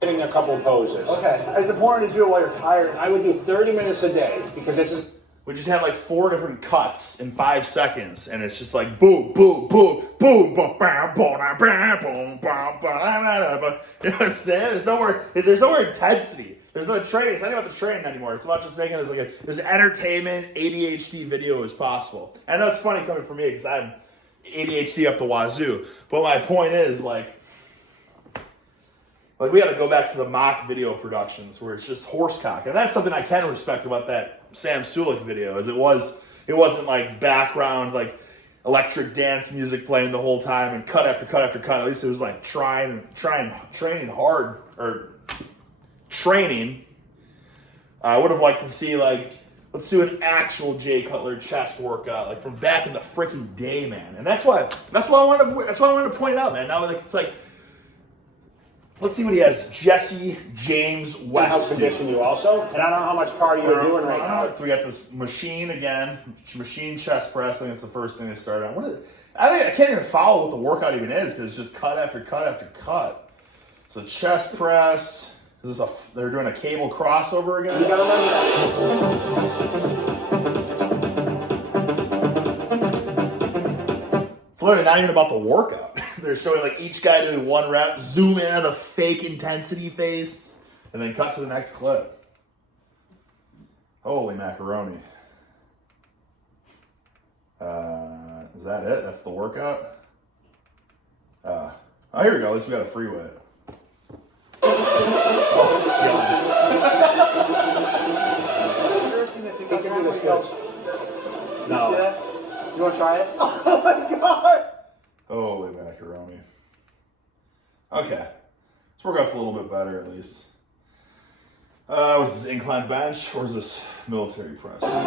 Getting a couple poses. Okay, it's important to do it while you're tired. I would do 30 minutes a day because this is... We just had like 4 different cuts in 5 seconds, and it's just like boom, boom, boom, boom, boom, bam, boom, boom, boom, boom, boom. You know what I'm saying? There's nowhere intensity. There's no training. It's not about the training anymore. It's about just making it as like as entertainment, ADHD video as possible. And I know it's funny coming from me because I'm ADHD up the wazoo. But my point is like we got to go back to the mock video productions where it's just horsecock, and that's something I can respect about that Sam Sulik video, as it wasn't like background like electric dance music playing the whole time and cut after cut after cut. At least it was like training hard or training. I would have liked to see like Let's do an actual Jay Cutler chest workout, like from back in the freaking day, man. And that's why I wanted to point it out, man. Now it's like, let's see what he has. Jesse James West. Help condition you also, and I don't know how much cardio you're doing right now. So we got this machine again, machine chest press. I think it's the first thing they started on. I can't even follow what the workout even is because it's just cut after cut after cut. So chest press. They're doing a cable crossover again? You gotta remember that. It's literally not even about the workout. They're showing like each guy doing one rep, zoom in on a fake intensity face, and then cut to the next clip. Holy macaroni. Is that it? That's the workout? Oh, here we go. At least we got a free weight. No. See that? You want to try it? Oh my god! Holy macaroni. Okay. This workout's a little bit better at least. Was this incline bench or is this military press? Shoulder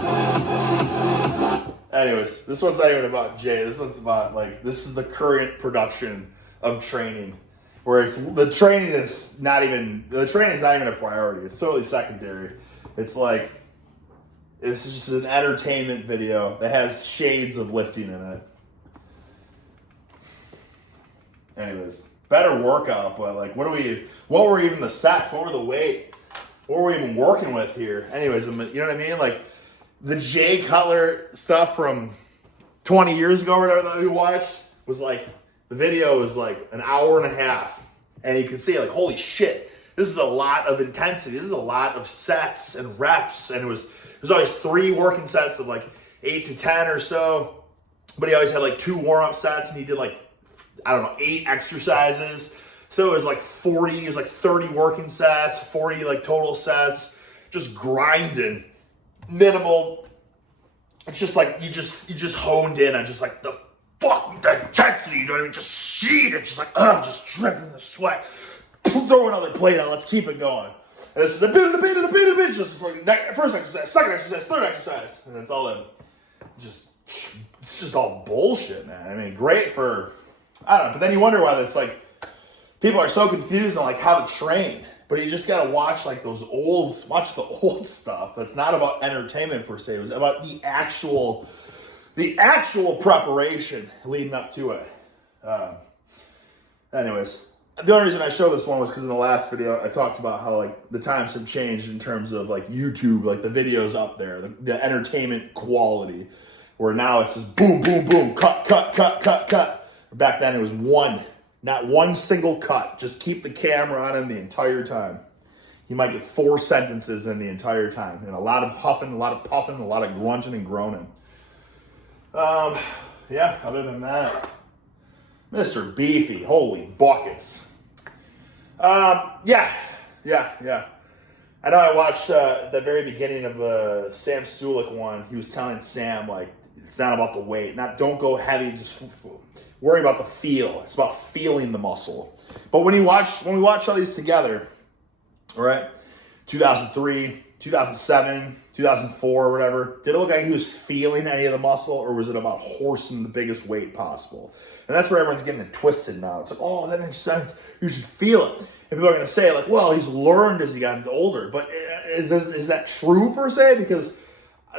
press. Anyways, this one's not even about Jay. This one's about this is the current production of training. Where the training is not even a priority. It's totally secondary. It's like this is just an entertainment video that has shades of lifting in it. Anyways, better workout, but what were even the sets? What were the weight? What were we even working with here? Anyways, you know what I mean? Like the Jay Cutler stuff from 20 years ago or whatever that we watched was the video was an hour and a half. And you can see holy shit, this is a lot of intensity. This is a lot of sets and reps. And it was always 3 working sets of 8 to 10 or so. But he always had 2 warm-up sets and he did 8 exercises. So it was 40, it was 30 working sets, 40 total sets, just grinding, minimal. It's just you just honed in on just the fucking intensity, you know what I mean? Just see it, just just dripping the sweat. Throw another plate on, let's keep it going. And this is a bit, just first exercise, second exercise, third exercise. And it's all in. It's just all bullshit, man. I mean, great for, I don't know, but then you wonder why that's people are so confused on how to train. But you just gotta watch watch the old stuff. That's not about entertainment per se. It was about the actual preparation leading up to it. Anyways, the only reason I show this one was because in the last video I talked about how the times have changed in terms of YouTube, the videos up there, the entertainment quality, where now it's just boom, boom, boom, cut, cut, cut, cut, cut. Back then it was not one single cut. Just keep the camera on him the entire time. You might get 4 sentences in the entire time, and a lot of huffing, a lot of puffing, a lot of grunting and groaning. Yeah, other than that, Mr. Beefy, holy buckets. Yeah. I know I watched the very beginning of the Sam Sulik one. He was telling Sam, it's not about the weight. Don't go heavy, just worry about the feel. It's about feeling the muscle. But when we watch all these together, all right, 2003, 2007, 2004 or whatever, did it look like he was feeling any of the muscle, or was it about horsing the biggest weight possible? And that's where everyone's getting it twisted now. It's oh, that makes sense. You should feel it. And people are going to say well, he's learned as he got older. But is that true per se? Because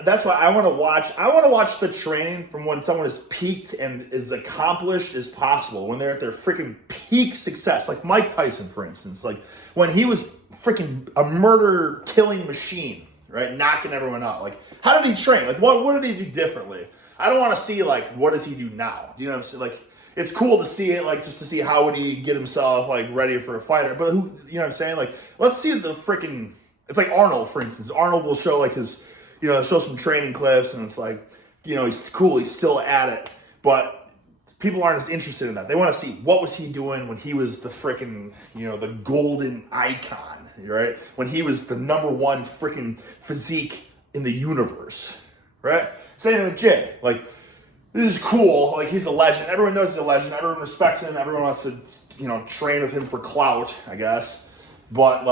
that's why I want to watch. I want to watch the training from when someone is peaked and as accomplished as possible, when they're at their freaking peak success, like Mike Tyson, for instance, when he was freaking a murder killing machine, right, knocking everyone out. How did he train? What did he do differently? I don't want to see what does he do now. You know what I'm saying? It's cool to see it, just to see how would he get himself ready for a fighter. But who, you know what I'm saying? Let's see the freaking. It's like Arnold, for instance. Arnold will show his. Show some training clips, and it's he's cool, he's still at it. But people aren't as interested in that. They want to see what was he doing when he was the freaking, the golden icon, right? When he was the number 1 freaking physique in the universe, right? Same thing with Jay. This is cool. He's a legend. Everyone knows he's a legend. Everyone respects him. Everyone wants to, train with him for clout, I guess. But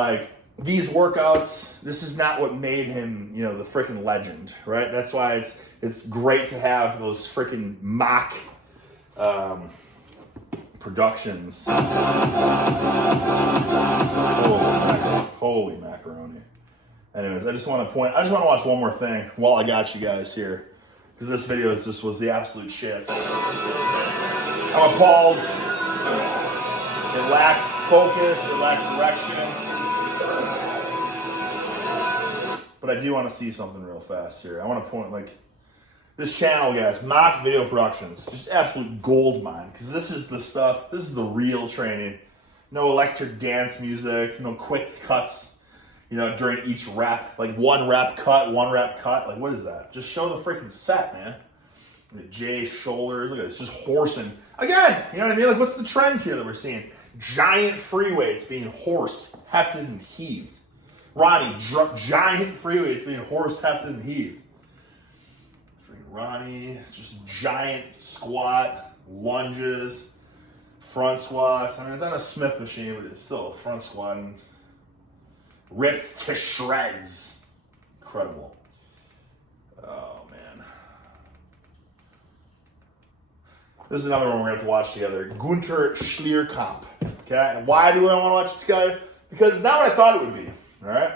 these workouts, this is not what made him, you know, the freaking legend, right? That's why it's great to have those freaking mock productions. Holy macaroni. Anyways, I just want to watch one more thing while I got you guys here. Because this video was the absolute shits. I'm appalled. It lacked focus, it lacked direction. But I do want to see something real fast here. I want to point, like, this channel, guys, Mock Video Productions, just absolute gold mine. Because this is the stuff, this is the real training. No electric dance music, no quick cuts, you know, during each rep. Like one rep cut. Like, what is that? Just show the freaking set, man. The J shoulders, look at this, just horsing. Again, you know what I mean? Like, what's the trend here that we're seeing? Giant free weights being horsed, hefted, and heaved. Ronnie, giant free weights being horsed, hefted, and heaved. Freaking Ronnie, just giant squat, lunges, front squats. I mean, it's on a Smith machine, but it's still front squatting. Ripped to shreds. Incredible. Oh, man. This is another one we're going to have to watch together. Gunter Schlierkamp. Okay? And why do I want to watch it together? Because it's not what I thought it would be. All right?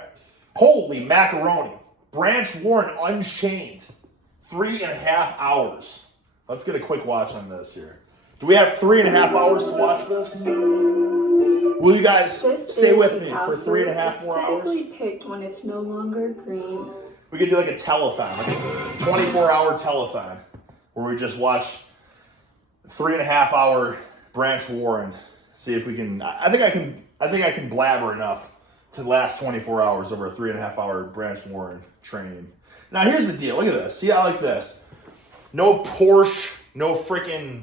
Holy macaroni. Branch Warren Unchained. 3.5 hours. Let's get a quick watch on this here. Do we have 3.5 hours to watch this? Will you guys stay with me for 3.5 more hours? It's typically picked when it's no longer green. We could do like a telethon, like a 24-hour telethon, where we just watch 3.5 hour Branch Warren. See if we can. I think I can blabber enough to last 24 hours over a 3.5 hour Branch Warren training. Now here's the deal. Look at this. See, I like this. No Porsche. No freaking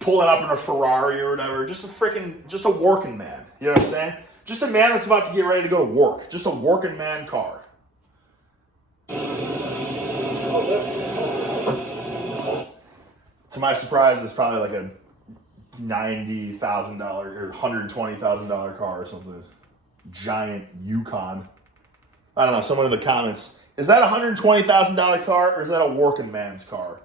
pulling up in a Ferrari or whatever. Just a working man. You know what I'm saying? Just a man that's about to get ready to go to work. Just a working man car. To my surprise, it's probably like a $90,000 or $120,000 car or something. Giant Yukon. I don't know. Someone in the comments. Is that a $120,000 car or is that a working man's car?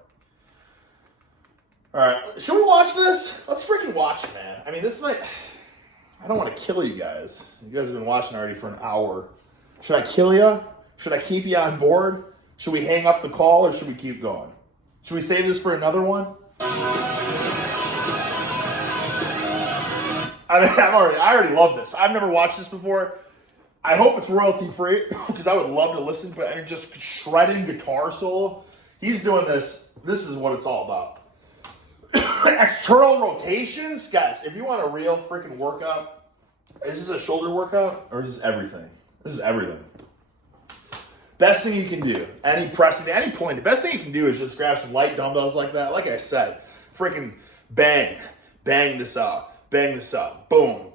All right. Should we watch this? Let's freaking watch it, man. I mean, this might... I don't want to kill you guys. You guys have been watching already for an hour. Should I kill you? Should I keep you on board? Should we hang up the call or should we keep going? Should we save this for another one? I mean, I already love this. I've never watched this before. I hope it's royalty free because I would love to listen. But I mean, just shredding guitar solo. He's doing this. This is what it's all about. External rotations, guys. If you want a real freaking workout, is this a shoulder workout or is this everything? This is everything. Best thing you can do, any pressing, any point, the best thing you can do is just grab some light dumbbells like that. Like I said, freaking bang this out, boom,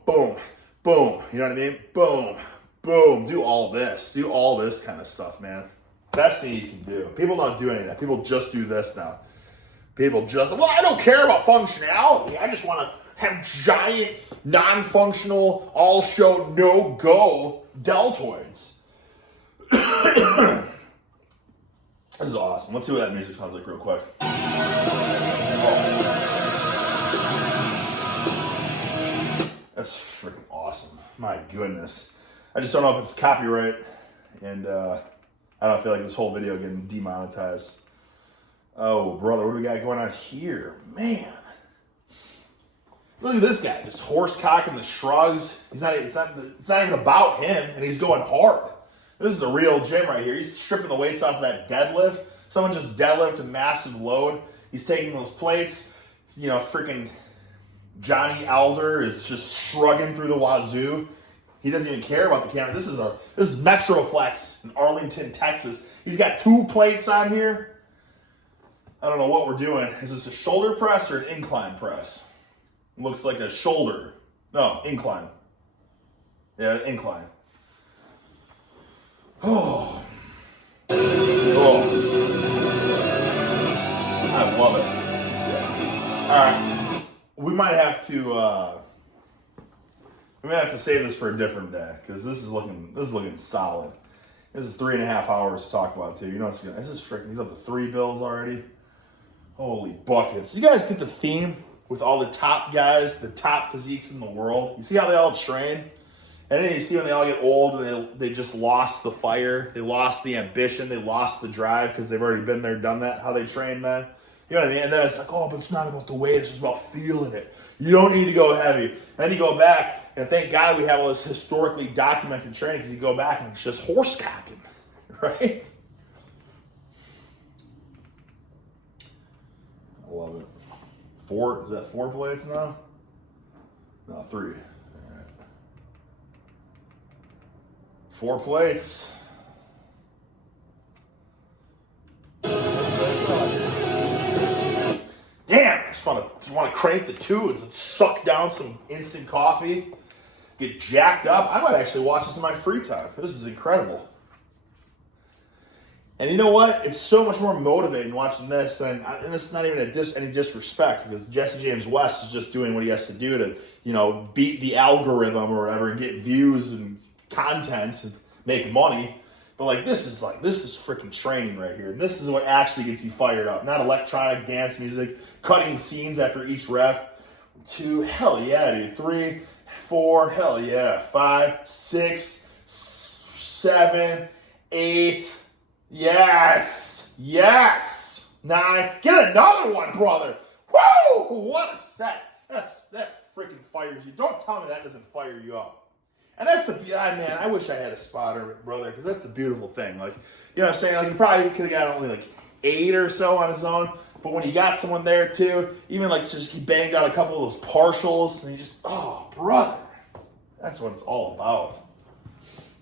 boom, boom. You know what I mean? Boom, boom. Do all this kind of stuff, man. Best thing you can do. People don't do any of that. People just do this now. Well, I don't care about functionality. I just want to have giant, non-functional, all-show, no-go deltoids. This is awesome. Let's see what that music sounds like real quick. Oh. That's freaking awesome. My goodness. I just don't know if it's copyright, and I don't feel like this whole video getting demonetized. Oh, brother, what do we got going on here? Man. Look at this guy, just horse cocking the shrugs. It's not even about him, and he's going hard. This is a real gym right here. He's stripping the weights off of that deadlift. Someone just deadlift a massive load. He's taking those plates. You know, freaking Johnny Elder is just shrugging through the wazoo. He doesn't even care about the camera. This is Metroflex in Arlington, Texas. He's got 2 plates on here. I don't know what we're doing. Is this a shoulder press or an incline press? It looks like a shoulder. No, incline. Yeah, incline. Oh. Oh. I love it. All right. We might have to We're gonna have to save this for a different day because this is looking solid. This is 3.5 hours to talk about too. You know, this is freaking. He's up to 3 bills already. Holy buckets! You guys get the theme with all the top guys, the top physiques in the world. You see how they all train, and then you see when they all get old and they just lost the fire, they lost the ambition, they lost the drive because they've already been there, done that. How they train then. You know what I mean? And then it's like, oh, but it's not about the weight. It's just about feeling it. You don't need to go heavy. And then you go back, and thank God we have all this historically documented training because you go back and it's just horse cocking, right? I love it. 4, is that 4 blades now? No, 3. All right. 4 plates. Damn, I just want to crank the tunes and suck down some instant coffee, get jacked up. I might actually watch this in my free time. This is incredible. And you know what? It's so much more motivating watching this than, and it's not even any disrespect because Jesse James West is just doing what he has to do to, you know, beat the algorithm or whatever and get views and content and make money. But like this is freaking training right here. This is what actually gets you fired up, not electronic dance music, cutting scenes after each rep. 2, hell yeah, dude. 3, 4, hell yeah. 5, 6, 7, 8. Yes! Yes! 9. Get another one, brother! Woo! What a set! That freaking fires you. Don't tell me that doesn't fire you up. And that's man, I wish I had a spotter, brother, because that's the beautiful thing. Like, you know what I'm saying? Like, he probably could have got only like 8 or so on his own. But when you got someone there too, even like just he banged out a couple of those partials, and you just, oh, brother. That's what it's all about.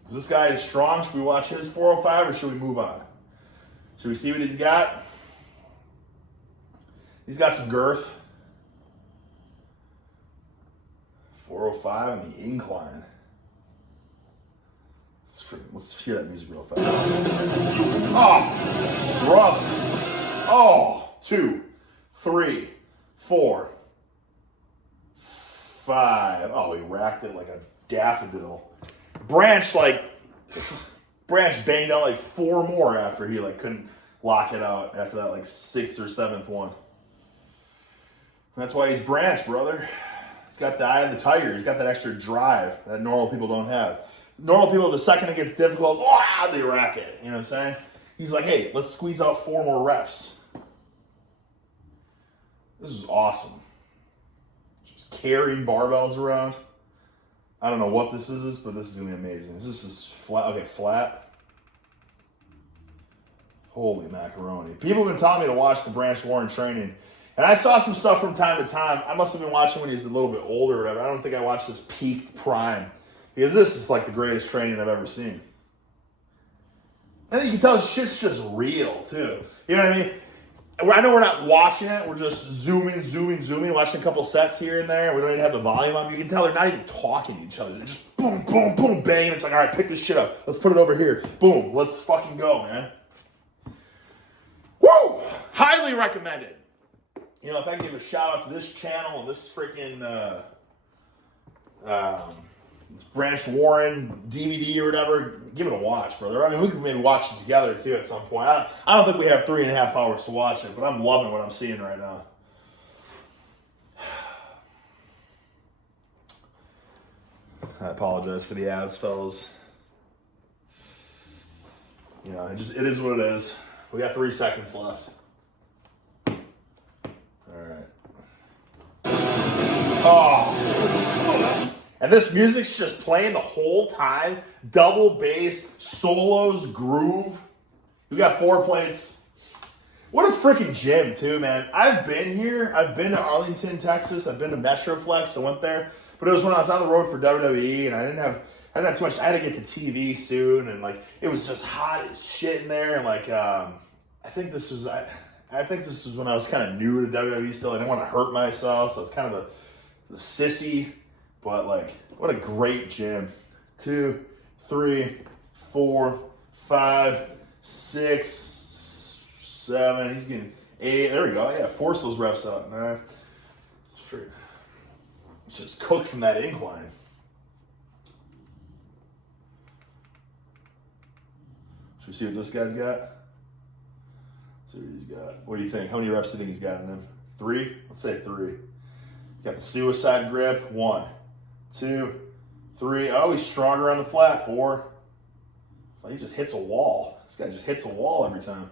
Is this guy is strong? Should we watch his 405 or should we move on? Should we see what he's got? He's got some girth. 405 on the incline. Let's hear that music real fast. Oh, brother. Oh, 2, 3, 4, 5. Oh, he racked it like a daffodil. Branch banged out like 4 more after he like couldn't lock it out after that like 6th or 7th one. That's why he's Branch, brother. He's got the eye of the tiger. He's got that extra drive that normal people don't have. Normal people, the second it gets difficult, they rack it. You know what I'm saying? He's like, hey, let's squeeze out 4 more reps. This is awesome. Just carrying barbells around. I don't know what this is, but this is going to be amazing. This is flat. Okay, flat. Holy macaroni. People have been telling me to watch the Branch Warren training. And I saw some stuff from time to time. I must have been watching when he was a little bit older or whatever. I don't think I watched his peak prime. Because this is like the greatest training I've ever seen. And then you can tell shit's just real, too. You know what I mean? I know we're not watching it. We're just zooming, watching a couple sets here and there. We don't even have the volume on. You can tell they're not even talking to each other. They're just boom, boom, boom, bang. It's like, all right, pick this shit up. Let's put it over here. Boom. Let's fucking go, man. Woo! Highly recommended. You know, if I can give a shout out to this channel and this freaking this Branch Warren DVD or whatever, give it a watch, brother. I mean, we could maybe watch it together, too, at some point. I don't think we have 3.5 hours to watch it, but I'm loving what I'm seeing right now. I apologize for the ads, fellas. You know, it is what it is. We got 3 seconds left. All right. Oh! And this music's just playing the whole time. Double bass, solos, groove. We got 4 plates. What a freaking gym, too, man. I've been here. I've been to Arlington, Texas. I've been to Metroflex. I went there. But it was when I was on the road for WWE, and I didn't have too much. I had to get to TV soon, and like it was just hot as shit in there. And like I think this was when I was kind of new to WWE still. I didn't want to hurt myself, so I was kind of a sissy. But like, what a great gym. 2, 3, 4, 5, 6, 7. He's getting 8. There we go. Yeah, force those reps out. 9. It's just cooked from that incline. You see what this guy's got? Let's see what he's got. What do you think? How many reps do you think he's got in him? 3? Let's say 3. Got the suicide grip. 1, 2, 3. Oh, he's stronger on the flat. 4. He just hits a wall. This guy just hits a wall every time.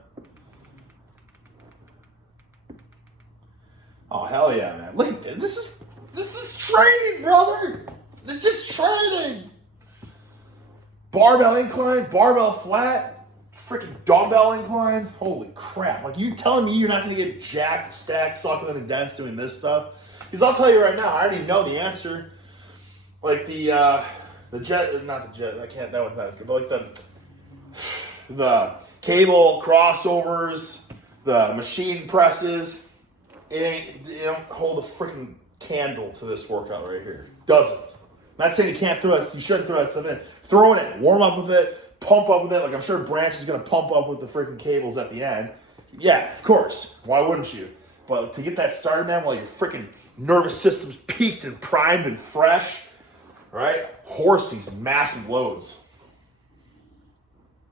Oh, hell yeah, man. Look at this. This is training, brother. This is training. Barbell incline, barbell flat, freaking dumbbell incline. Holy crap. Like, you telling me you're not going to get jacked, stacked, succulent, and dense doing this stuff? Because I'll tell you right now, I already know the answer. Like the jet, not the jet, that one's not as good, but like the cable crossovers, the machine presses, it don't hold a freaking candle to this workout right here. Doesn't. I'm not saying you can't throw it, you shouldn't throw that stuff in. Throw it in, warm up with it, pump up with it. Like, I'm sure Branch is going to pump up with the freaking cables at the end. Yeah, of course. Why wouldn't you? But to get that started, man, while your freaking nervous system's peaked and primed and fresh, right? Horse these massive loads.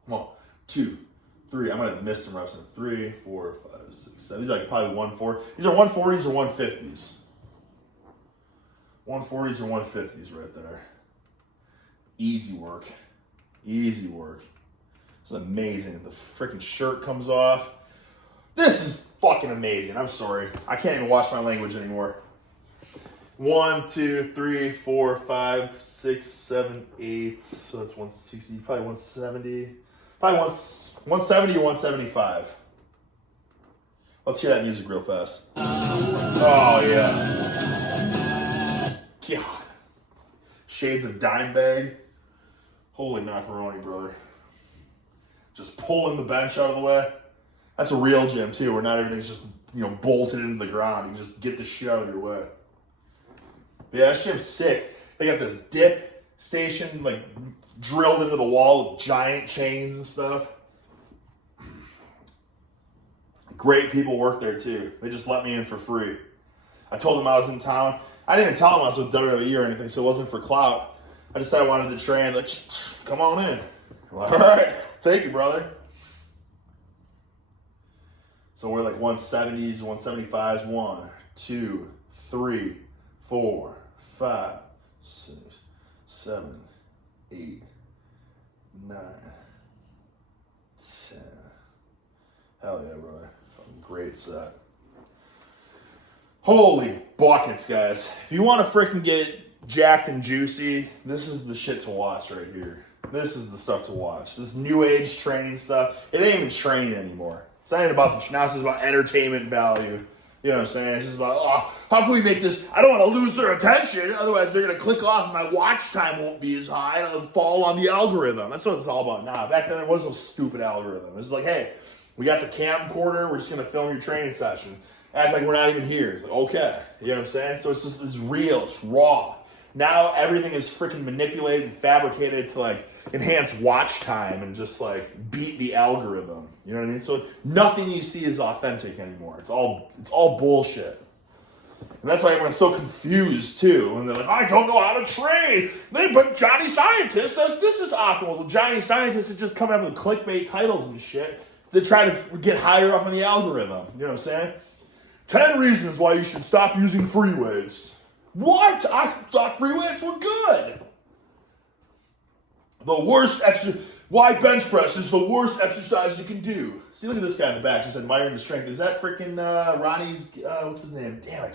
1, 2, 3. I'm going to miss some reps. 3, 4, 5, 6, 7. These are like probably 140. These are 140s or 150s. 140s or 150s right there. Easy work. Easy work. It's amazing. The freaking shirt comes off. This is fucking amazing. I'm sorry. I can't even watch my language anymore. 1, 2, 3, 4, 5, 6, 7, 8. So that's 160, probably 170. Probably 170 or 175. Let's hear that music real fast. Oh, yeah. God. Shades of dime bag. Holy macaroni, brother. Just pulling the bench out of the way. That's a real gym, too, where not everything's just, bolted into the ground. You can just get the shit out of your way. Yeah, that gym's sick. They got this dip station, like, drilled into the wall with giant chains and stuff. Great people work there, too. They just let me in for free. I told them I was in town. I didn't even tell them I was with WWE or anything, so it wasn't for clout. I just said I wanted to train. Like, come on in. I'm like, all right. Thank you, brother. So we're like 170s, 175s. 1, 2, 3, 4, 5, 6, 7, 8, 9, 10. Hell yeah, brother. Fucking great set. Holy buckets, guys. If you want to freaking get jacked and juicy, this is the shit to watch right here. This is the stuff to watch. This new age training stuff. It ain't even training anymore. It's not even about the, now it's just about entertainment value. You know what I'm saying? It's just about, how can we make this, I don't want to lose their attention, otherwise they're going to click off and my watch time won't be as high and it'll fall on the algorithm. That's what it's all about now. Back then there was no stupid algorithm. It was like, hey, we got the camcorder, we're just going to film your training session. Act like we're not even here. It's like, okay. You know what I'm saying? So it's real, it's raw. Now everything is freaking manipulated and fabricated to like enhance watch time and just like beat the algorithm. You know what I mean? So nothing you see is authentic anymore. It's all bullshit. And that's why everyone's so confused too. And they're like, I don't know how to train. But Johnny Scientist says this is optimal. Well, Johnny Scientist is just coming up with clickbait titles and shit to try to get higher up in the algorithm. You know what I'm saying? 10 reasons why you should stop using free weights. What? I thought free weights were good. The worst why bench press is the worst exercise you can do. See, look at this guy in the back, just admiring the strength. Is that freaking Ronnie's, what's his name? Damn,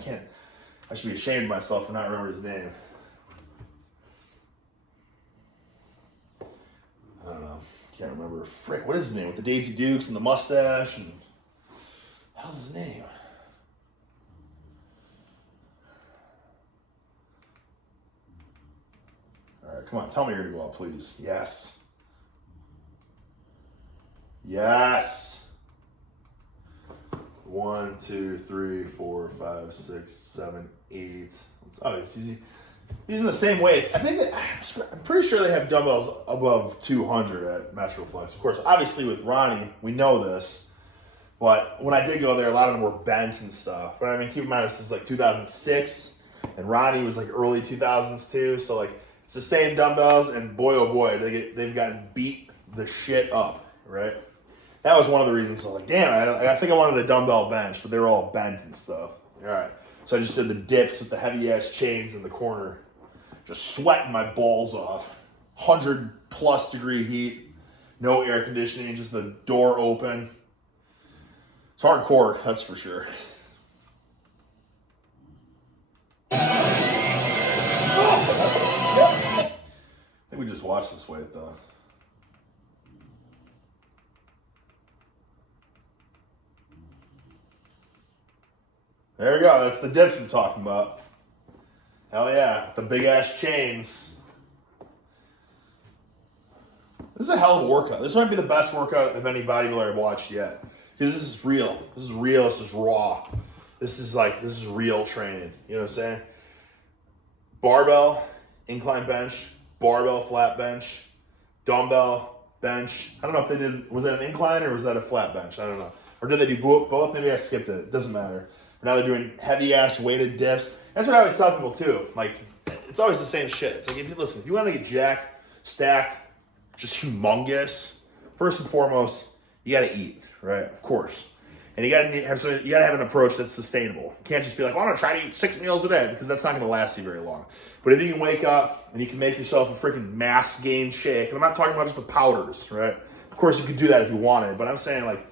I should be ashamed of myself for not remembering his name. I don't know. Can't remember. Frick, what is his name? With the Daisy Dukes and the mustache and... How's his name? All right, come on. Tell me you're going to go out, please. Yes. Yes. 1, 2, 3, 4, 5, 6, 7, 8. Oh, it's easy. Using the same weights. I think that, I'm pretty sure they have dumbbells above 200 at Metroflex. Of course, obviously with Ronnie, we know this. But when I did go there, a lot of them were bent and stuff. But I mean, keep in mind, this is like 2006. And Ronnie was like early 2000s too. So like, it's the same dumbbells. And boy, oh boy, they've gotten beat the shit up. right? That was one of the reasons I was like, damn, I think I wanted a dumbbell bench, but they were all bent and stuff. All right. So I just did the dips with the heavy-ass chains in the corner. Just sweating my balls off. 100-plus degree heat. No air conditioning, just the door open. It's hardcore, that's for sure. I think we just watched this weight, though. There we go. That's the dips I'm talking about. Hell yeah. The big ass chains. This is a hell of a workout. This might be the best workout of any bodybuilder I've watched yet. Because this is real. This is real. This is raw. This is real training. You know what I'm saying? Barbell, incline bench, barbell, flat bench, dumbbell, bench. I don't know if they did, was that an incline or was that a flat bench? I don't know. Or did they do both? Maybe I skipped it. It doesn't matter. But now they're doing heavy ass weighted dips. That's what I always tell people too. Like, it's always the same shit. It's like, if you want to get jacked, stacked, just humongous, first and foremost, you got to eat, right? Of course. And you got to have an approach that's sustainable. You can't just be like, well, I'm going to try to eat 6 meals a day, because that's not going to last you very long. But if you can wake up and you can make yourself a freaking mass gain shake, and I'm not talking about just the powders, right? Of course, you could do that if you wanted, but I'm saying like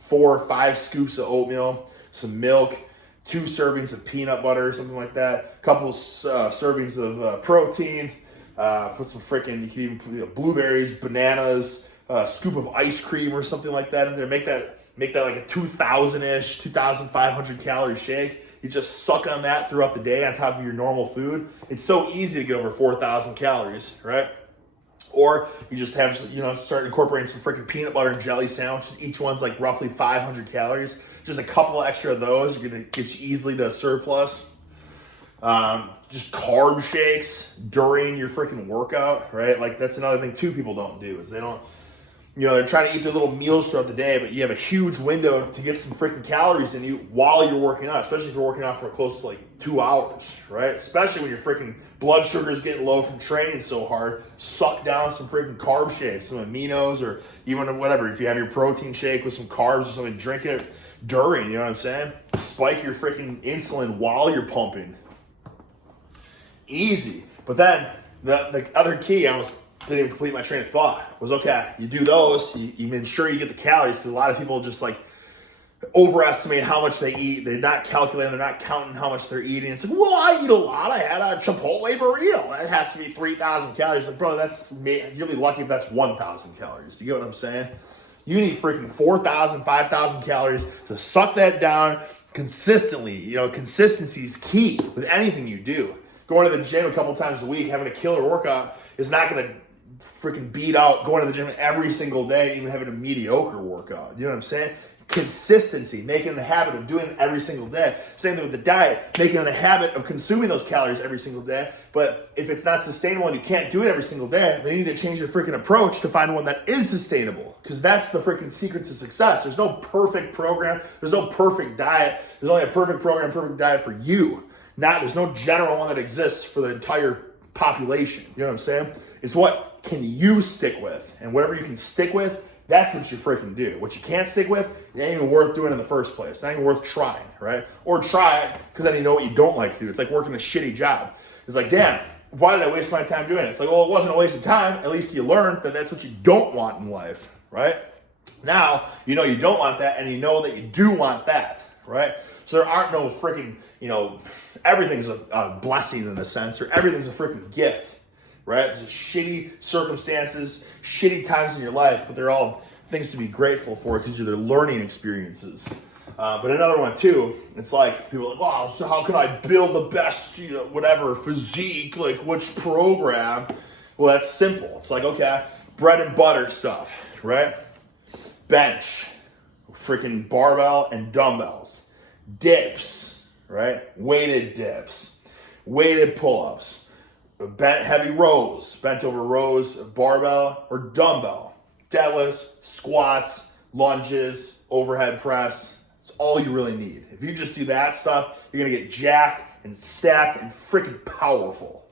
4 or 5 scoops of oatmeal, some milk, 2 servings of peanut butter, something like that, a couple servings of protein, put some freaking, you can even put, blueberries, bananas, a scoop of ice cream or something like that in there. Make that like a 2,000-ish, 2,500 calorie shake. You just suck on that throughout the day on top of your normal food. It's so easy to get over 4,000 calories, right? Or you just have, start incorporating some freaking peanut butter and jelly sandwiches. Each one's like roughly 500 calories. Just a couple extra of those are going to get you easily to a surplus. Just carb shakes during your freaking workout, right? Like, that's another thing too people don't do, is they don't, they're trying to eat their little meals throughout the day, but you have a huge window to get some freaking calories in you while you're working out, especially if you're working out for close to like 2 hours, right? Especially when your freaking blood sugar is getting low from training so hard. Suck down some freaking carb shakes, some aminos, or even whatever. If you have your protein shake with some carbs or something, drink it during, you know what I'm saying? Spike your freaking insulin while you're pumping. Easy. But then the other key, I almost didn't even complete my train of thought, was okay, you do those, you ensure you get the calories, because a lot of people just like overestimate how much they eat. They're not calculating, they're not counting how much they're eating. It's like, well, I eat a lot. I had a Chipotle burrito. That has to be 3,000 calories. Like, bro, you'll be lucky if that's 1,000 calories. You get what I'm saying? You need freaking 4,000, 5,000 calories to suck that down consistently. Consistency is key with anything you do. Going to the gym a couple times a week, having a killer workout is not going to freaking beat out going to the gym every single day, even having a mediocre workout. You know what I'm saying? Consistency, making it a habit of doing it every single day. Same thing with the diet, making it a habit of consuming those calories every single day. But if it's not sustainable and you can't do it every single day, then you need to change your freaking approach to find one that is sustainable. Because that's the freaking secret to success. There's no perfect program. There's no perfect diet. There's only a perfect program, perfect diet for you. There's no general one that exists for the entire population. You know what I'm saying? It's what can you stick with? And whatever you can stick with, that's what you freaking do. What you can't stick with, it ain't even worth doing in the first place. It's not even worth trying, right? Or try it, because then you know what you don't like to do. It's like working a shitty job. It's like, damn, why did I waste my time doing it? It's like, well, it wasn't a waste of time. At least you learned that that's what you don't want in life, right? Now, you know you don't want that, and you know that you do want that, right? So there aren't no freaking, everything's a blessing in a sense, or everything's a freaking gift, right? There's shitty circumstances, shitty times in your life, but they're all things to be grateful for because they're learning experiences. But another one too, it's like people are like, wow, so how can I build the best, whatever physique, like which program? Well, that's simple. It's like, okay, bread and butter stuff, right? Bench, freaking barbell and dumbbells, dips, right? Weighted dips, weighted pull-ups, heavy rows, bent over rows of barbell or dumbbell, deadlifts, squats, lunges, overhead press. It's all you really need. If you just do that stuff, you're gonna get jacked and stacked and freaking powerful.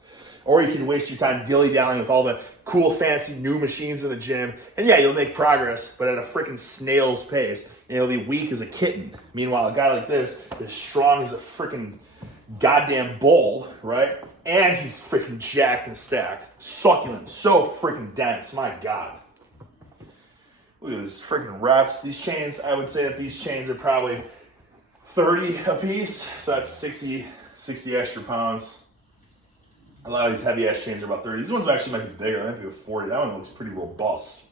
Or you can waste your time dilly-dallying with all the cool, fancy new machines in the gym. And yeah, you'll make progress, but at a freaking snail's pace. And you'll be weak as a kitten. Meanwhile, a guy like this is strong as a freaking goddamn bull, right? And he's freaking jacked and stacked. Succulent, so freaking dense, my God. Look at this freaking reps. These chains, I would say that these chains are probably 30 a piece. So that's 60 extra pounds. A lot of these heavy ass chains are about 30. These ones actually might be bigger. They might be a 40. That one looks pretty robust.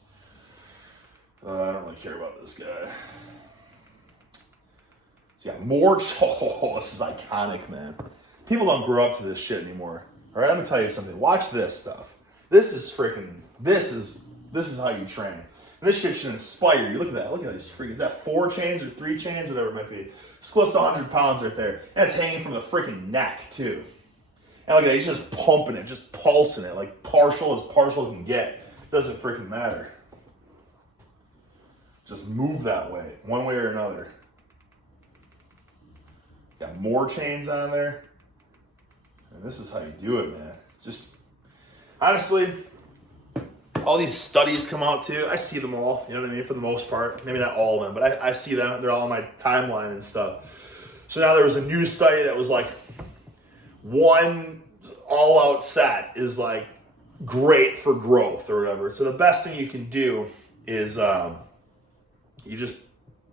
I don't really care about this guy. So yeah, more. Oh, this is iconic, man. People don't grow up to this shit anymore. All right, let me tell you something. Watch this stuff. This is freaking. This is how you train. And this shit should inspire you. Look at that. Look at these freaking. Is that 4 chains or 3 chains, whatever it might be? It's close to 100 pounds right there, and it's hanging from the freaking neck too. And look at that. He's just pumping it, just pulsing it, like partial as partial can get. Doesn't freaking matter. Just move that way, one way or another. He's got more chains on there. And this is how you do it, man. Just, honestly, all these studies come out too. I see them all, you know what I mean, for the most part. Maybe not all of them, but I see them. They're all on my timeline and stuff. So now there was a new study that was like, one all-out set is like great for growth or whatever. So the best thing you can do is you just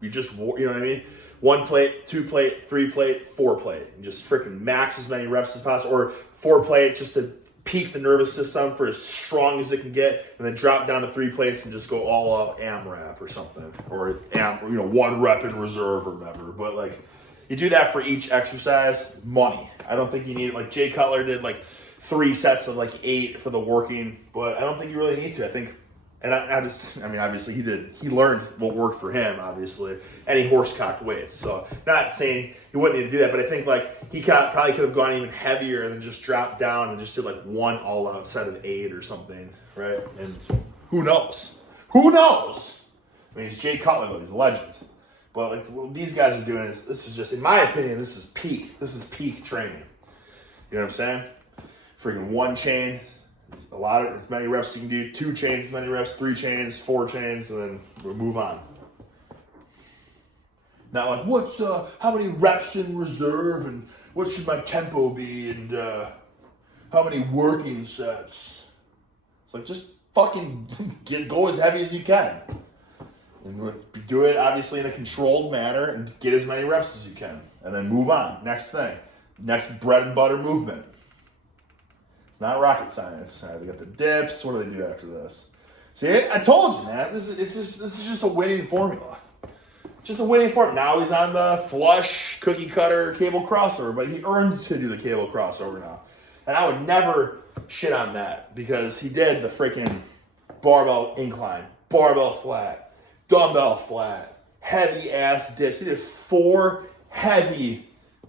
you know what I mean? 1 plate, 2 plate, 3 plate, 4 plate. And just freaking max as many reps as possible. Or 4 plate just to peak the nervous system for as strong as it can get. And then drop down to 3 plates and just go all out AMRAP or something. Or 1 rep in reserve or whatever. But like, you do that for each exercise, money. I don't think you need, like Jay Cutler did like 3 sets of like 8 for the working. But I don't think you really need to. I think, and I mean, obviously he learned what worked for him, obviously. And he horse-cocked weights. So not saying he wouldn't need to do that, but I think like he probably could have gone even heavier and then just dropped down and just did like 1 all-out set of 8 or something, right? And who knows? Who knows? I mean, he's Jay Cutler, though. He's a legend. But like what these guys are doing this is just, in my opinion, this is peak. This is peak training. You know what I'm saying? Freaking 1 chain, as many reps as you can do. 2 chains, as many reps. 3 chains, 4 chains, and then we'll move on. Not like, how many reps in reserve, and what should my tempo be, and how many working sets? It's like, just fucking go as heavy as you can. And do it, obviously, in a controlled manner, and get as many reps as you can. And then move on. Next thing. Next bread and butter movement. It's not rocket science. They got the dips. What do they do after this? See, I told you, man. This is just a winning formula. Just a winning formula. Now he's on the flush cookie cutter cable crossover, but he earned to do the cable crossover now. And I would never shit on that because he did the freaking barbell incline, barbell flat, dumbbell flat, heavy ass dips. He did 4 heavy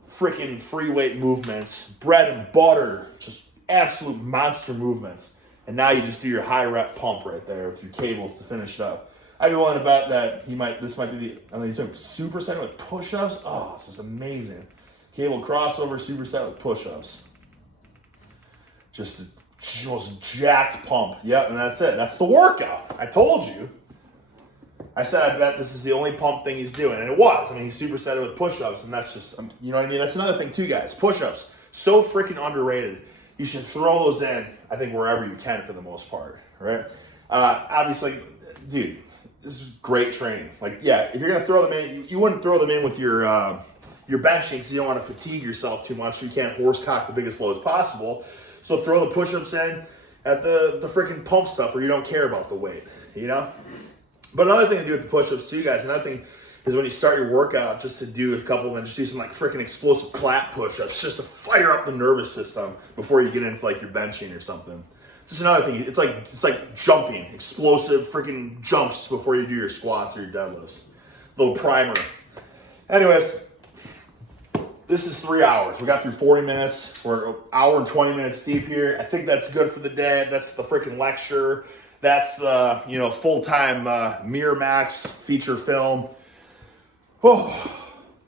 freaking free weight movements, bread and butter, just absolute monster movements. And now you just do your high rep pump right there with your cables to finish it up. I'd be willing to bet that this might be he's doing superset with push-ups. Oh, this is amazing. Cable crossover, superset with push-ups. Just the most jacked pump. Yep, and that's it. That's the workout. I told you. I said I bet this is the only pump thing he's doing, and it was. I mean, he superset it with push-ups, and that's just, you know what I mean? That's another thing too, guys. Push-ups, so freaking underrated. You should throw those in, I think, wherever you can for the most part, right? Obviously, dude, this is great training. Like, yeah, if you're gonna throw them in, you wouldn't throw them in with your benching because you don't want to fatigue yourself too much, so you can't horse cock the biggest loads possible. So throw the push-ups in at the freaking pump stuff where you don't care about the weight, you know? But another thing to do with the push-ups too, guys, another thing is when you start your workout, just to do a couple and then just do some like freaking explosive clap push-ups just to fire up the nervous system before you get into like your benching or something. Just another thing, it's like jumping, explosive freaking jumps before you do your squats or your deadlifts. Little primer. Anyways, this is 3 hours. We got through 40 minutes. We're an hour and 20 minutes deep here. I think that's good for the day. That's the freaking lecture. That's the full-time Miramax feature film. Oh,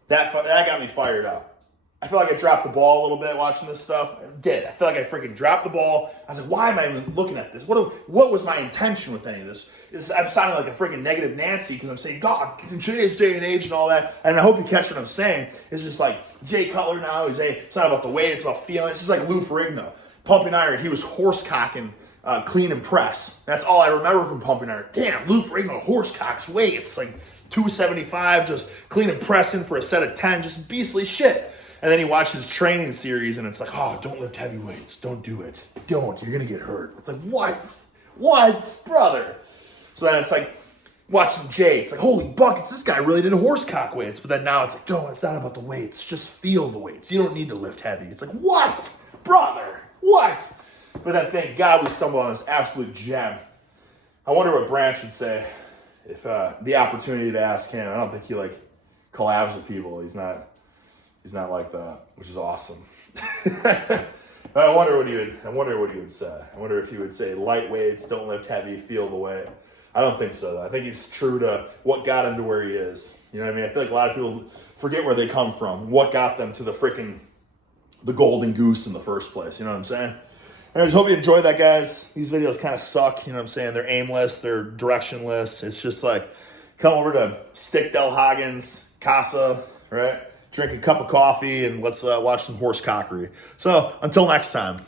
that got me fired up. I feel like I dropped the ball a little bit watching this stuff. I did. I feel like I freaking dropped the ball. I was like, why am I even looking at this? What was my intention with any of this? I'm sounding like a freaking negative Nancy because I'm saying, God, in today's day and age and all that. And I hope you catch what I'm saying. It's just like Jay Cutler now. He's saying it's not about the weight, it's about feeling. It's just like Lou Ferrigno. Pumping Iron, he was horse-cocking clean and press. That's all I remember from Pumping Iron. Damn, Lou Ferrigno horse-cocks weights. Like 275, just clean and pressing for a set of 10. Just beastly shit. And then he watched his training series, and it's like, oh, don't lift heavy weights. Don't do it. Don't. You're going to get hurt. It's like, what? What? Brother. So then it's like, watching Jay. It's like, holy buckets, this guy really did horsecock weights. But then now it's like, no, it's not about the weights. Just feel the weights. You don't need to lift heavy. It's like, what? Brother. What? But then thank God we stumbled on this absolute gem. I wonder what Branch would say if the opportunity to ask him. I don't think he, like, collabs with people. He's not like that, which is awesome. I wonder what he would say. I wonder if he would say light weights, don't lift heavy, feel the weight. I don't think so. I think he's true to what got him to where he is. You know what I mean? I feel like a lot of people forget where they come from, what got them to the golden goose in the first place. You know what I'm saying? Anyways, hope you enjoyed that, guys. These videos kind of suck. You know what I'm saying? They're aimless. They're directionless. It's just like, come over to Stick Del Hagen's Casa, right? Drink a cup of coffee and let's watch some horse cockery. So until next time.